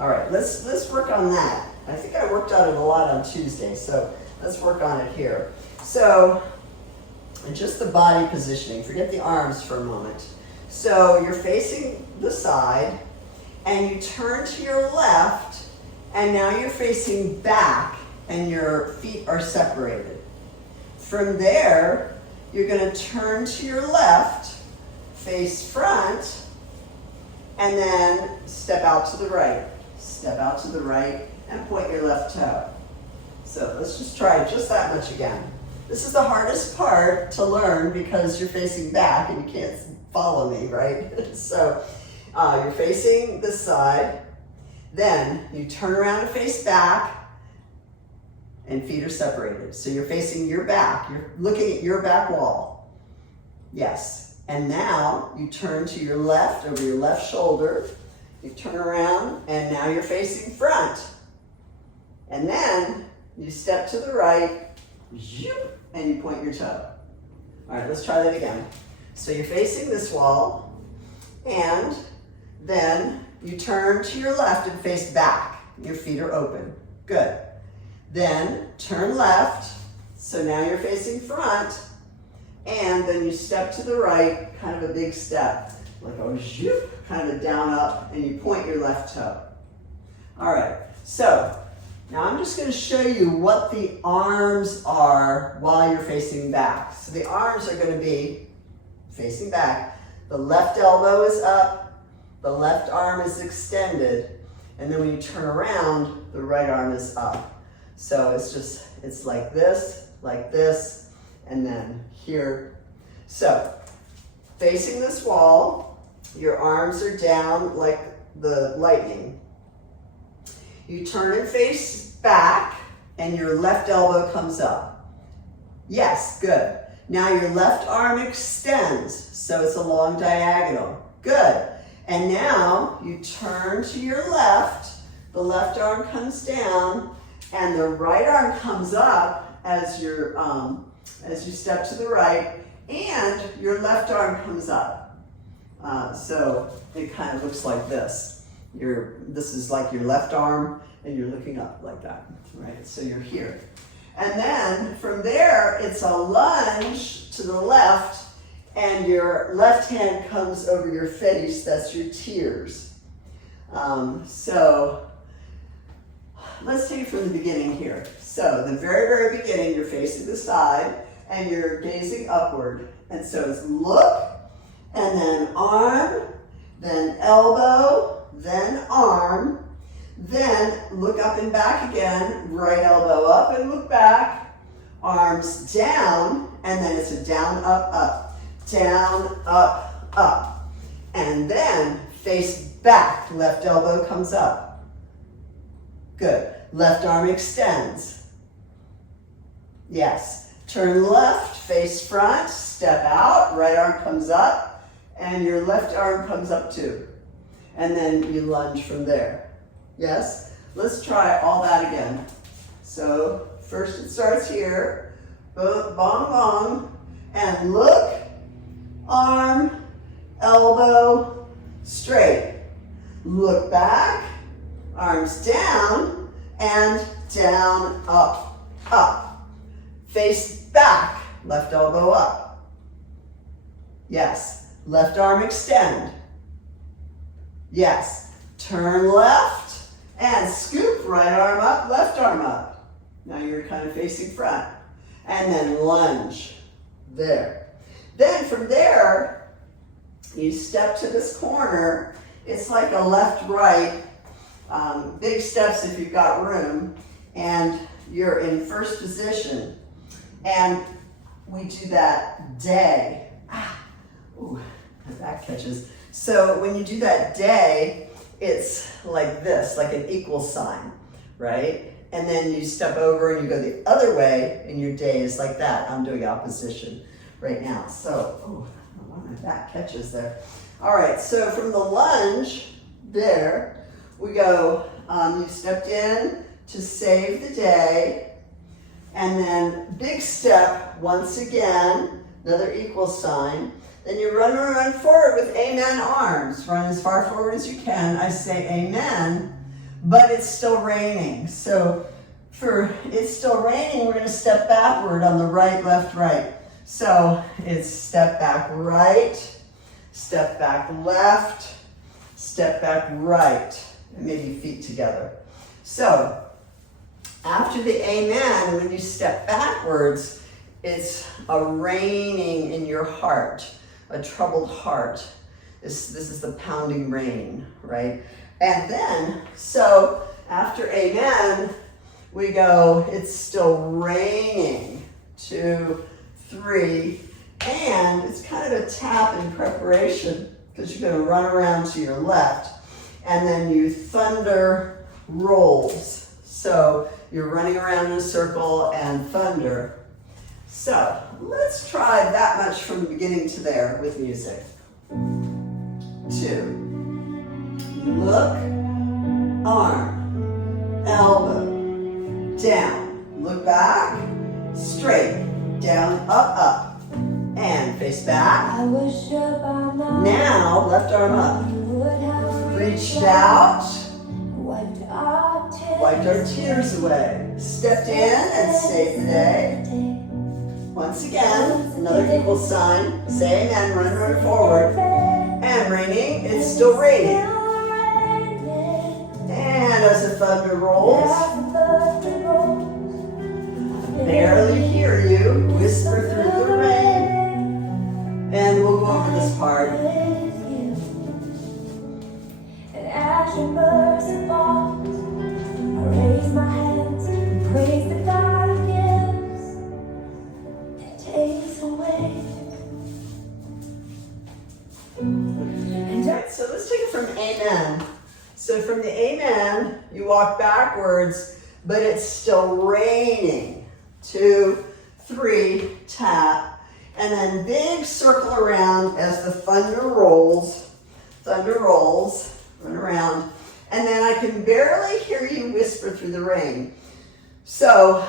All right, let's work on that. I think I worked on it a lot on Tuesday, so let's work on it here. So, just the body positioning, forget the arms for a moment. So you're facing the side, and you turn to your left, and now you're facing back, and your feet are separated. From there, you're gonna turn to your left, face front, and then step out to the right. Step out to the right and point your left toe. So let's just try just that much again. This is the hardest part to learn because you're facing back and you can't follow me, right? So you're facing this side, then you turn around and face back, and feet are separated. So you're facing your back. You're looking at your back wall. Yes. And now you turn to your left, over your left shoulder. You turn around, and now you're facing front. And then you step to the right, and you point your toe. All right, let's try that again. So you're facing this wall, and then you turn to your left and face back. Your feet are open. Good. Then turn left, so now you're facing front, and then you step to the right, kind of a big step, like a zoop, kind of down, up, and you point your left toe. All right, so now I'm just going to show you what the arms are while you're facing back. So the arms are going to be facing back. The left elbow is up, the left arm is extended, and then when you turn around, the right arm is up. So it's like this, and then here. So facing this wall, your arms are down like the lightning. You turn and face back, and your left elbow comes up. Yes, good. Now your left arm extends, so it's a long diagonal. Good. And now you turn to your left, the left arm comes down, and the right arm comes up as you step to the right, and your left arm comes up. So it kind of looks like this. This is like your left arm, and you're looking up like that, right? So you're here. And then from there, it's a lunge to the left, and your left hand comes over your fetish, that's your tears. So let's take it from the beginning here. So the very, very beginning, you're facing the side, and you're gazing upward. And so it's look, and then arm, then elbow, then arm, then look up and back again, right elbow up and look back, arms down, and then it's a down, up, down, up. And then face back, left elbow comes up. Good. Left arm extends. Yes. Turn left, face front, step out, right arm comes up, and your left arm comes up too. And then you lunge from there. Yes? Let's try all that again. So first it starts here, bong, bong, and look, arm, elbow, straight. Look back, arms down, and down, up. Face back, left elbow up. Yes. Left arm extend. Yes. Turn left and scoop, right arm up, left arm up. Now you're kind of facing front. And then lunge. There. Then from there, you step to this corner. It's like a left-right, big steps if you've got room. And you're in first position. And we do that day. Ooh, my back catches. So when you do that day, it's like this, like an equal sign, right? And then you step over and you go the other way, and your day is like that. I'm doing opposition right now. So, oh, I don't know why my back catches there. All right, so from the lunge, there, we go, you stepped in to save the day, and then big step once again, another equal sign. Then you run forward with amen arms. Run as far forward as you can. I say amen, but it's still raining. So for it's still raining, we're going to step backward on the right, left, right. So it's step back right, step back left, step back right, and maybe feet together. So after the amen, when you step backwards, it's a raining in your heart. A troubled heart. This is the pounding rain, right? And then, so after amen, we go, it's still raining. 2, 3, and it's kind of a tap in preparation because you're going to run around to your left, and then you thunder rolls. So you're running around in a circle and thunder. So let's try that much from the beginning to there with music. 2. Look, arm, elbow, down. Look back, straight, down, up, up. And face back. Now, left arm up. Reached out. Wiped our tears away. Stepped in and saved the day. Once again, another equal sign. Say amen, run forward. And raining, it's still raining. And as the thunder rolls, barely hear you, whisper through the rain. And we'll go over this part. And as your mercy falls, I raise my hands and praise the God who gives and takes away. Alright, so let's take it from amen. So from the amen, you walk backwards, but it's still raining. 2, 3, tap, and then big circle around as the thunder rolls, run around, and then I can barely hear you whisper through the rain. So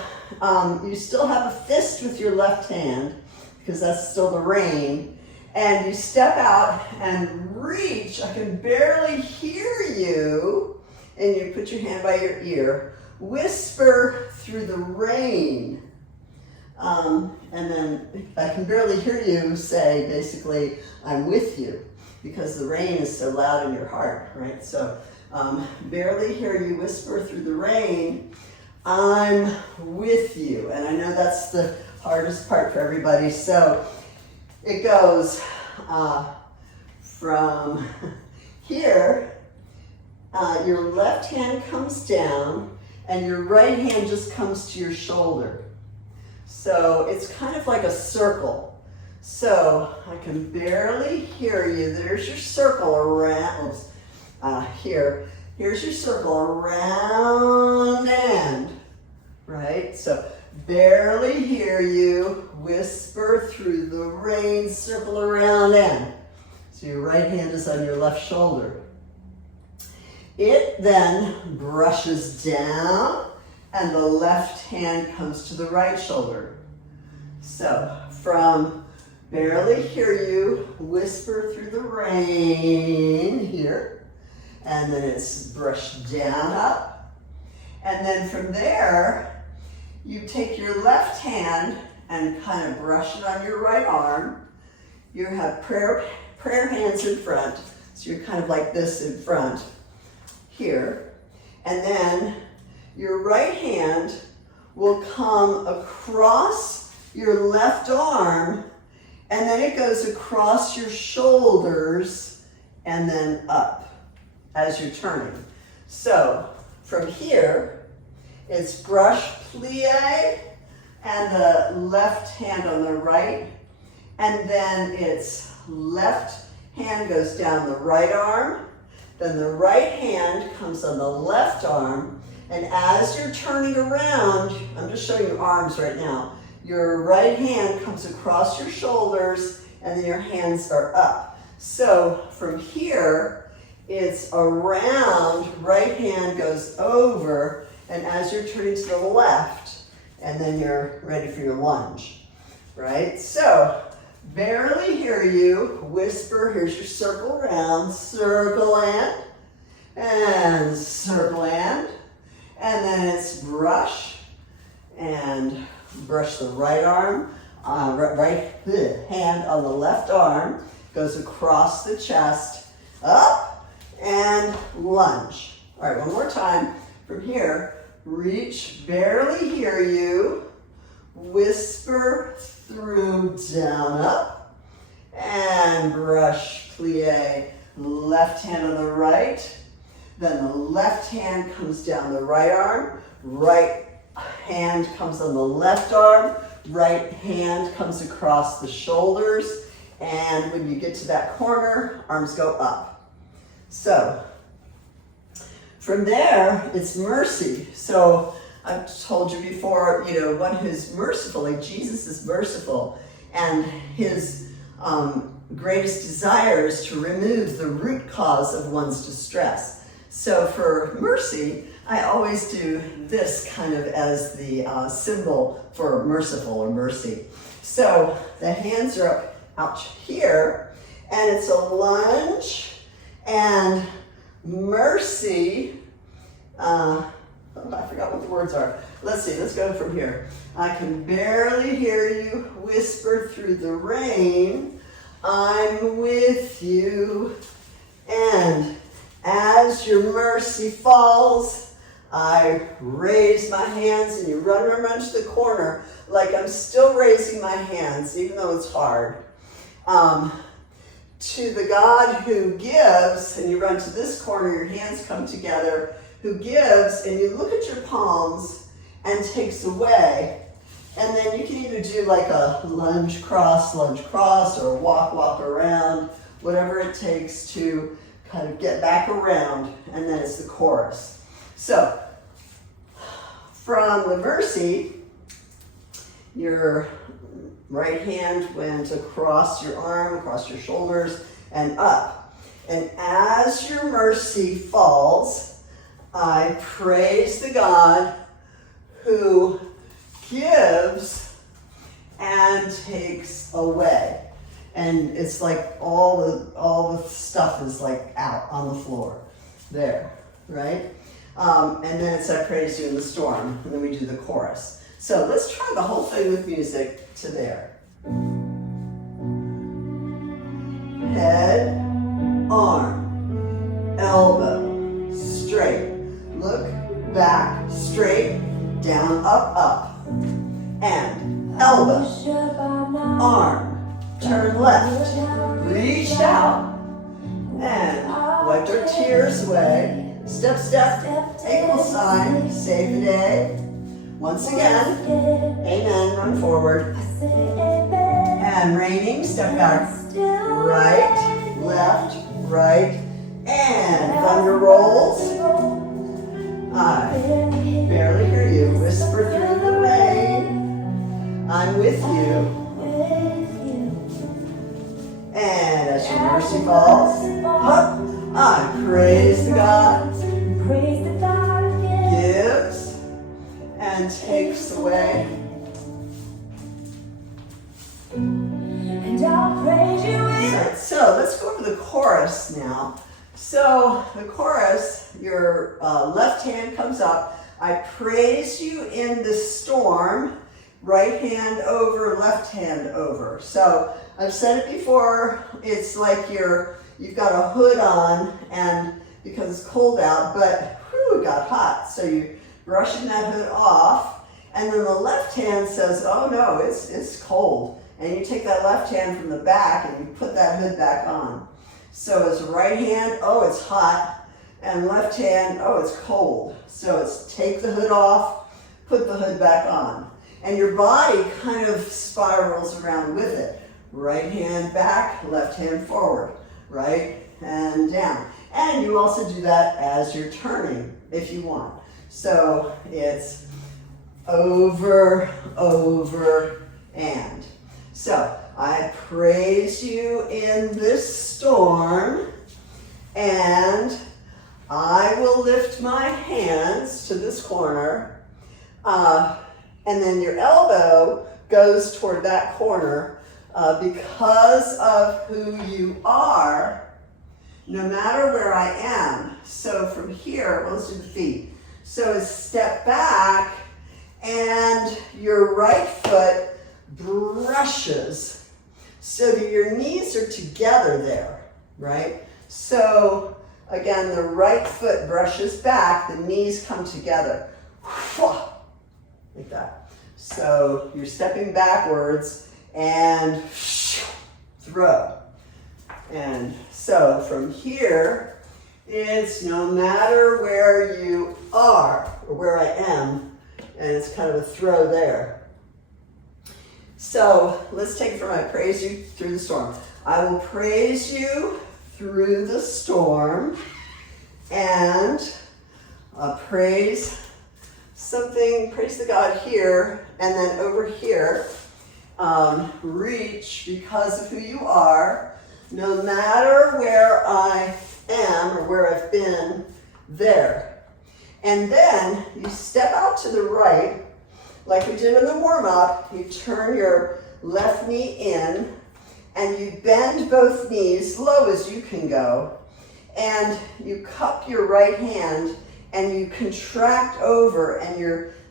you still have a fist with your left hand, because that's still the rain, and you step out and reach. I can barely hear you, and you put your hand by your ear. Whisper through the rain. And then I can barely hear you say, basically, I'm with you, because the rain is so loud in your heart, right? So barely hear you whisper through the rain, I'm with you. And I know that's the hardest part for everybody. So it goes from here, your left hand comes down, and your right hand just comes to your shoulder. So it's kind of like a circle. So I can barely hear you. There's your circle around, here. Here's your circle around and, right? So barely hear you, whisper through the rain, circle around and. So your right hand is on your left shoulder. It then brushes down, and the left hand comes to the right shoulder. So from barely hear you, whisper through the rain here, and then it's brushed down up. And then from there, you take your left hand and kind of brush it on your right arm. You have prayer hands in front, so you're kind of like this in front here. And then your right hand will come across your left arm, and then it goes across your shoulders and then up as you're turning. So from here, it's brush, plie, and the left hand on the right, and then it's left hand goes down the right arm, then the right hand comes on the left arm, and as you're turning around, I'm just showing you arms right now, your right hand comes across your shoulders, and then your hands are up. So from here, it's around, right hand goes over, and as you're turning to the left, and then you're ready for your lunge, right? So barely hear you, whisper, here's your circle around, circle and circle and then it's brush, and brush the right arm, right hand on the left arm, goes across the chest, up, and lunge. All right, one more time. From here, reach, barely hear you, whisper through, down, up, and brush, plie, left hand on the right, then the left hand comes down the right arm, right hand comes on the left arm, right hand comes across the shoulders, and when you get to that corner, arms go up. So From there, it's mercy. So I've told you before, one who's merciful, like Jesus is merciful, and his greatest desire is to remove the root cause of one's distress. So for mercy, I always do this kind of as the symbol for merciful or mercy. So the hands are up out here, and it's a lunge, and mercy, I forgot what the words are. Let's see, let's go from here. I can barely hear you whisper through the rain, I'm with you, and as your mercy falls, I raise my hands, and you run around to the corner like I'm still raising my hands, even though it's hard. To the God who gives, and you run to this corner, your hands come together, who gives, and you look at your palms and takes away. And then you can either do like a lunge, cross, or walk around, whatever it takes to kind of get back around, and then it's the chorus. So, from the mercy, your right hand went across your arm, across your shoulders, and up. And as your mercy falls, I praise the God who gives and takes away. And it's like all the stuff is like out on the floor there, right? And then it's I praise you in the storm, and then we do the chorus. So let's try the whole thing with music to there. Head, arm, elbow, straight. Look back, straight, down, up. And elbow, arm, turn left, reach out, and wipe our tears away. Step, equal sign, save the day. Once again, amen, run forward. And raining, step back, right, left, right, and thunder rolls. I barely hear you, whisper through the rain, I'm with you. And as your mercy falls, up, I praise the God, gives and takes away. And I'll praise you with. So let's go over the chorus now. So the chorus, your left hand comes up. I praise you in the storm. Right hand over, left hand over. So I've said it before. It's like you've got a hood on, and because it's cold out, but it got hot. So you're brushing that hood off, and then the left hand says, "Oh no, it's cold." And you take that left hand from the back and you put that hood back on. So it's right hand, oh, it's hot, and left hand, oh, it's cold. So it's take the hood off, put the hood back on. And your body kind of spirals around with it. Right hand back, left hand forward, right and down. And you also do that as you're turning, if you want. So it's over, and. So, I praise you in this storm, and I will lift my hands to this corner, and then your elbow goes toward that corner because of who you are, no matter where I am. So from here, let's do the feet. So step back, and your right foot brushes so that your knees are together there, right? So again, the right foot brushes back, the knees come together, like that. So you're stepping backwards and throw. And so from here, it's no matter where you are or where I am, and it's kind of a throw there. So let's take it from I praise you through the storm. I will praise you through the storm, and praise something, praise the God here, and then over here, reach because of who you are, no matter where I am or where I've been, there. And then you step out to the right, like we did in the warm-up. You turn your left knee in, and you bend both knees low as you can go, and you cup your right hand, and you contract over, and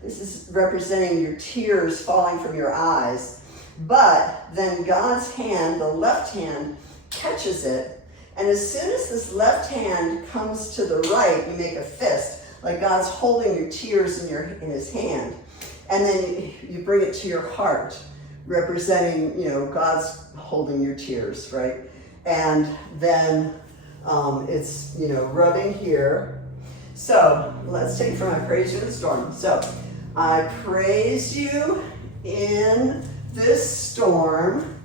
this is representing your tears falling from your eyes. But then God's hand, the left hand, catches it, and as soon as this left hand comes to the right, you make a fist, like God's holding your tears in his hand, and then you bring it to your heart, representing, God's holding your tears, right? And then it's, rubbing here. So let's take it from I praise you in the storm. So I praise you in this storm.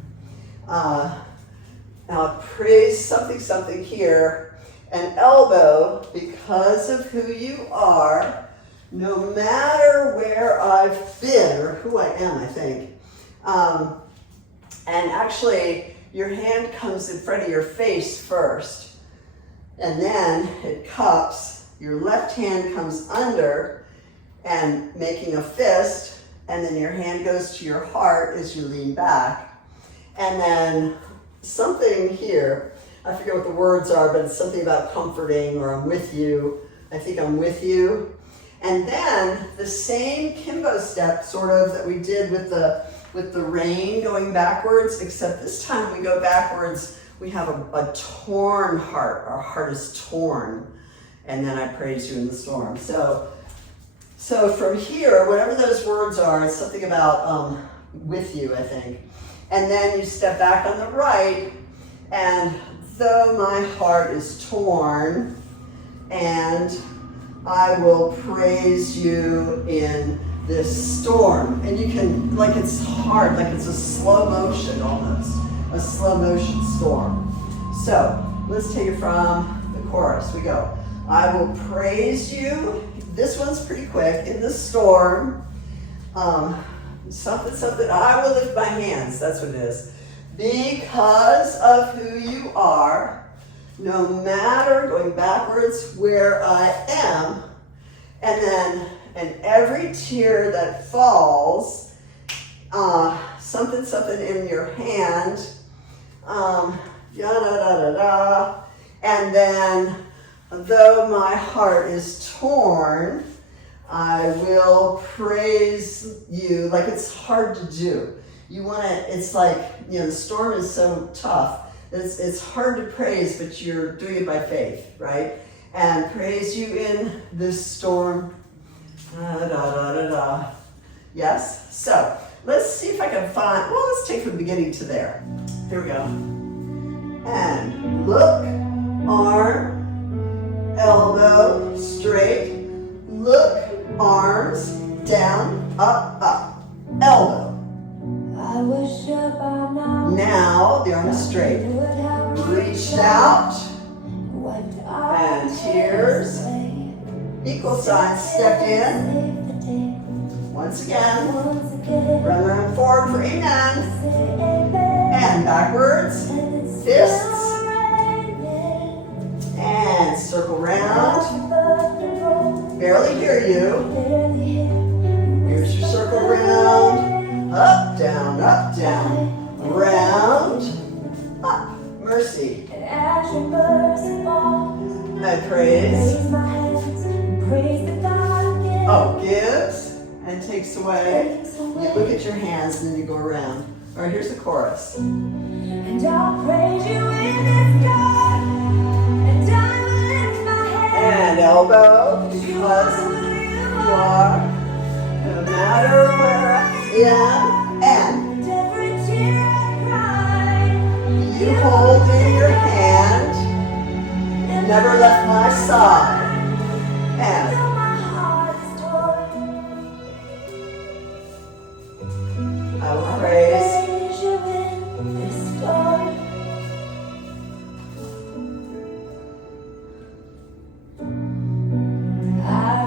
Now praise something here. An elbow, because of who you are, no matter where I've been, or who I am, I think. And actually, your hand comes in front of your face first, and then it cups. Your left hand comes under and making a fist, and then your hand goes to your heart as you lean back. And then something here, I forget what the words are, but it's something about comforting, or I'm with you. I think I'm with you. And then the same kimbo step, sort of, that we did with the rain going backwards, except this time we go backwards. We have a torn heart. Our heart is torn. And then I praise you in the storm. So from here, whatever those words are, it's something about with you, I think. And then you step back on the right, and though my heart is torn, and I will praise you in this storm. And you can, like it's hard, like it's a slow motion almost, a slow motion storm. So let's take it from the chorus. We go. I will praise you. This one's pretty quick. In the storm. Something. I will lift my hands. That's what it is. Because of who you are, no matter, going backwards, where I am, and every tear that falls, something in your hand, and then, though my heart is torn, I will praise you. Like, it's hard to do. You want to, it's like, the storm is so tough. It's hard to praise, but you're doing it by faith, right? And praise you in this storm. Yes? So, let's see if I can find, well, let's take from the beginning to there. Here we go. And look, arm, elbow, straight. Look, arms, down, up, elbow. I worship now the arm is straight. Reached out, and tears. Equal sides, step in. Once again, run around forward for amen. And backwards, fists. And circle round. Barely hear you. Here's your circle round. Up, down, round, up, mercy. I praise. Oh, gives and takes away. You look at your hands and then you go around. All right, here's the chorus. And I'll praise you in this God, and I will lift my And hands. elbow, because you are, no matter where I am, and every tear I cry, you hold in your hand, never left my side, and though my heart's torn, I will praise. praise you in this storm. I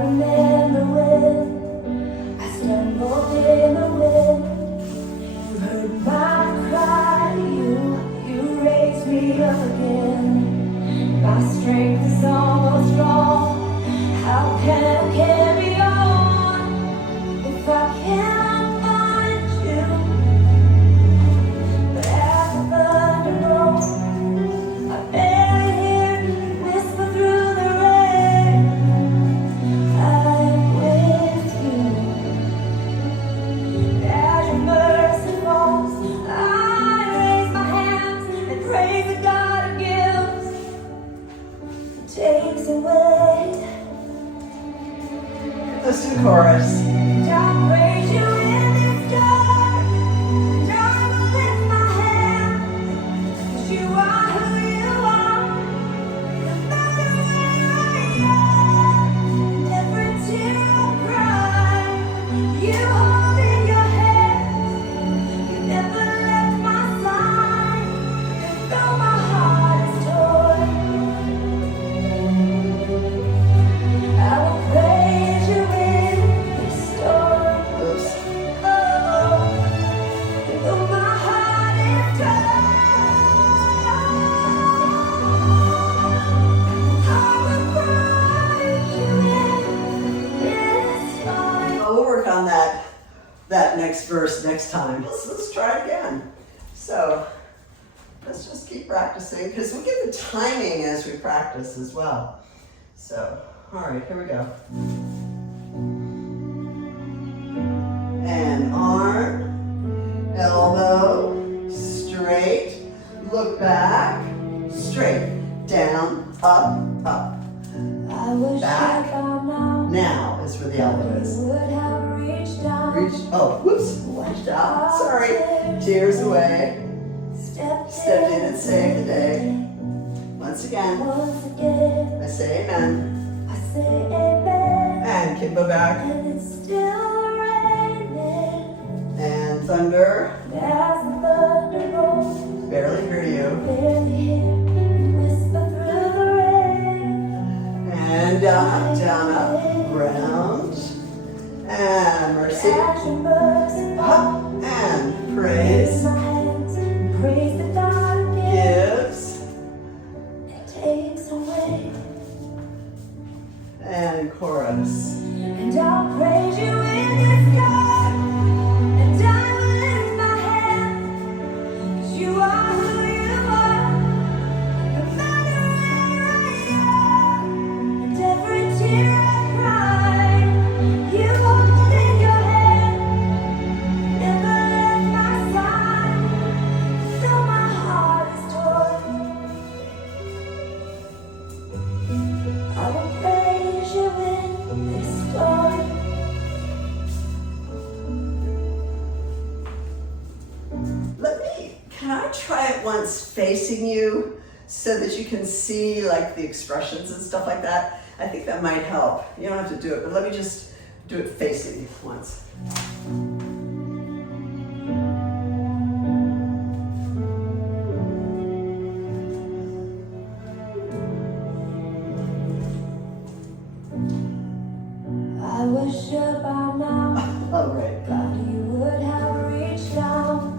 next verse next time. Let's try it again. So let's just keep practicing because we get the timing as we practice as well. So, all right, here we go. And arm, elbow, straight, look back, straight, down, up, up. I wish Back. I found now. Now is where the elbow is. Would have reached down. Reach, oh, whoops, reached out, sorry. Tears away. Stepped in and saved the day. Once again, Once again, I say amen. I say amen. And kimbo back. And it's still raining. And thunder. As the thunder rolls, Barely hear you. barely hear you whisper through the rain. And down, down, up, round. And mercy. As your mercy Up falls, and raise praise. my hands and praise the God Gives. that takes away. And chorus. And I'll praise you in this God, and I will lift my hand, 'cause you are who you are, no matter where I am, and every tear I cry, you hold in your hand, never left my side, though my heart is torn. I will praise you in this storm. Can I try it once facing you so that you can see like the expressions and stuff like that? I think that might help. You don't have to do it, but let me just do it facing you once. I wish by now, Oh, right. God, you would have reached down,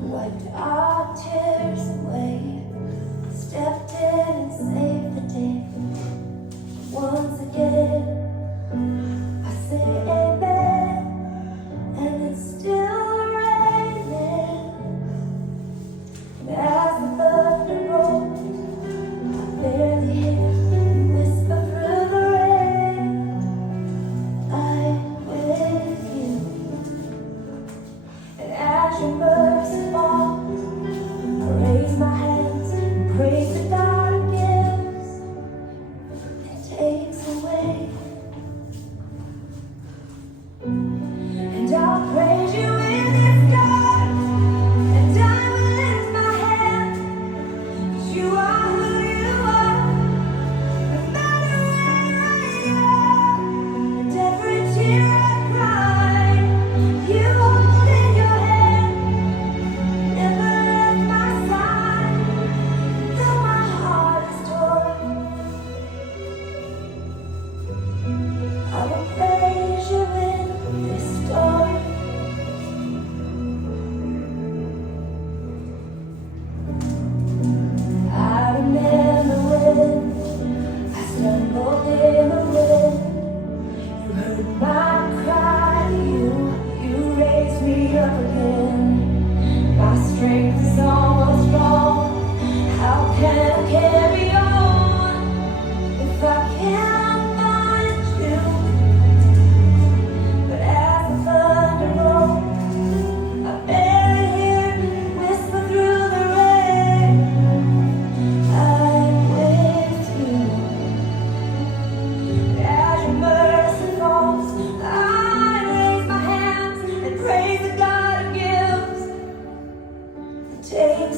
wiped our tears away, stepped in and saved the day. Once again, I say amen, and it's still raining. And as the thunder rolls, I barely hear you whisper through the rain. I'm with you, and as your mercy falls, I raise my hands and praise the God gives that takes away. And I'll praise you in this God, and I will lift my hand, 'cause you are who you are, no matter where I am, and every tear I cry, you hold in your hand, never left my side, though my heart is torn. I will praise you in this storm. I remember when I stumbled in the wind. You heard my cry, you raised me up again. My strength is almost gone. How can I carry on if I can't find you? But as the thunder rolls, I barely hear you whisper through the rain. I'm with you. As your mercy falls, I raise my hands and praise the God who gives and takes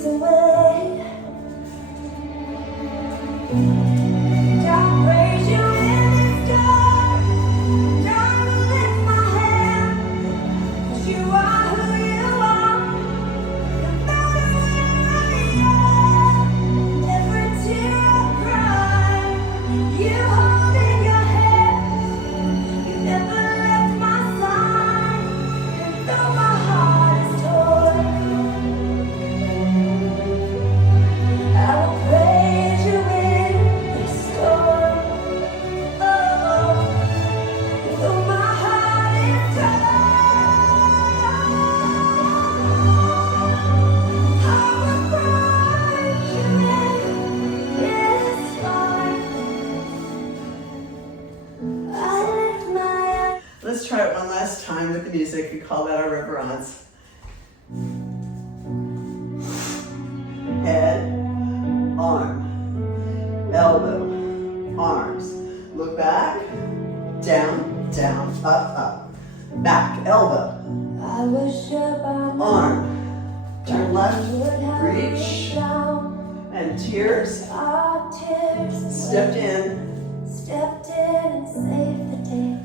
balance. Head, arm, elbow, arms. Look back, down, down, up. Back, elbow, I wish upon arm, turn left, reach, and tears. our tears. Stepped in. Stepped in and saved the day.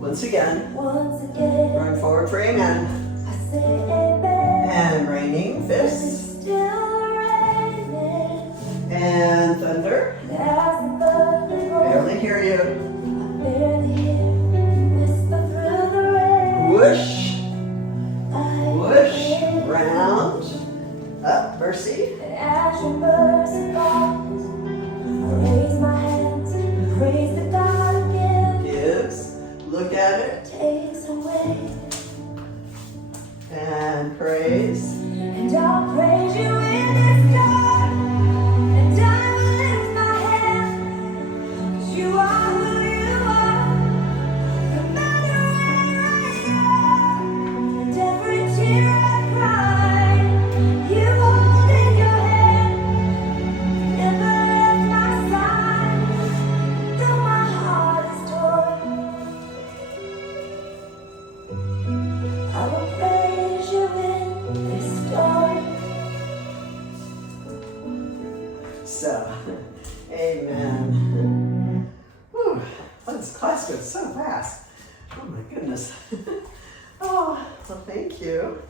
Once again, Once again, run forward for amen. I say amen. And raining fists. Still raining. And thunder. There's a birthday boy. Barely hear you. I barely hear you whisper through the rain. Whoosh. I Whoosh. hear Round. Up. Mercy. and as your mercy falls, I raise my hands and praise the God who Gives. Look at it. takes away. And praise. And I'll praise you in this God, and I will lift my hand, 'cause you are who you are, no matter where I am, and every tear I cry, you hold in your hand, never left my side, though my heart is torn. I will praise you in this storm. So, amen. Whew, this class goes so fast. Oh my goodness. Oh, well, thank you.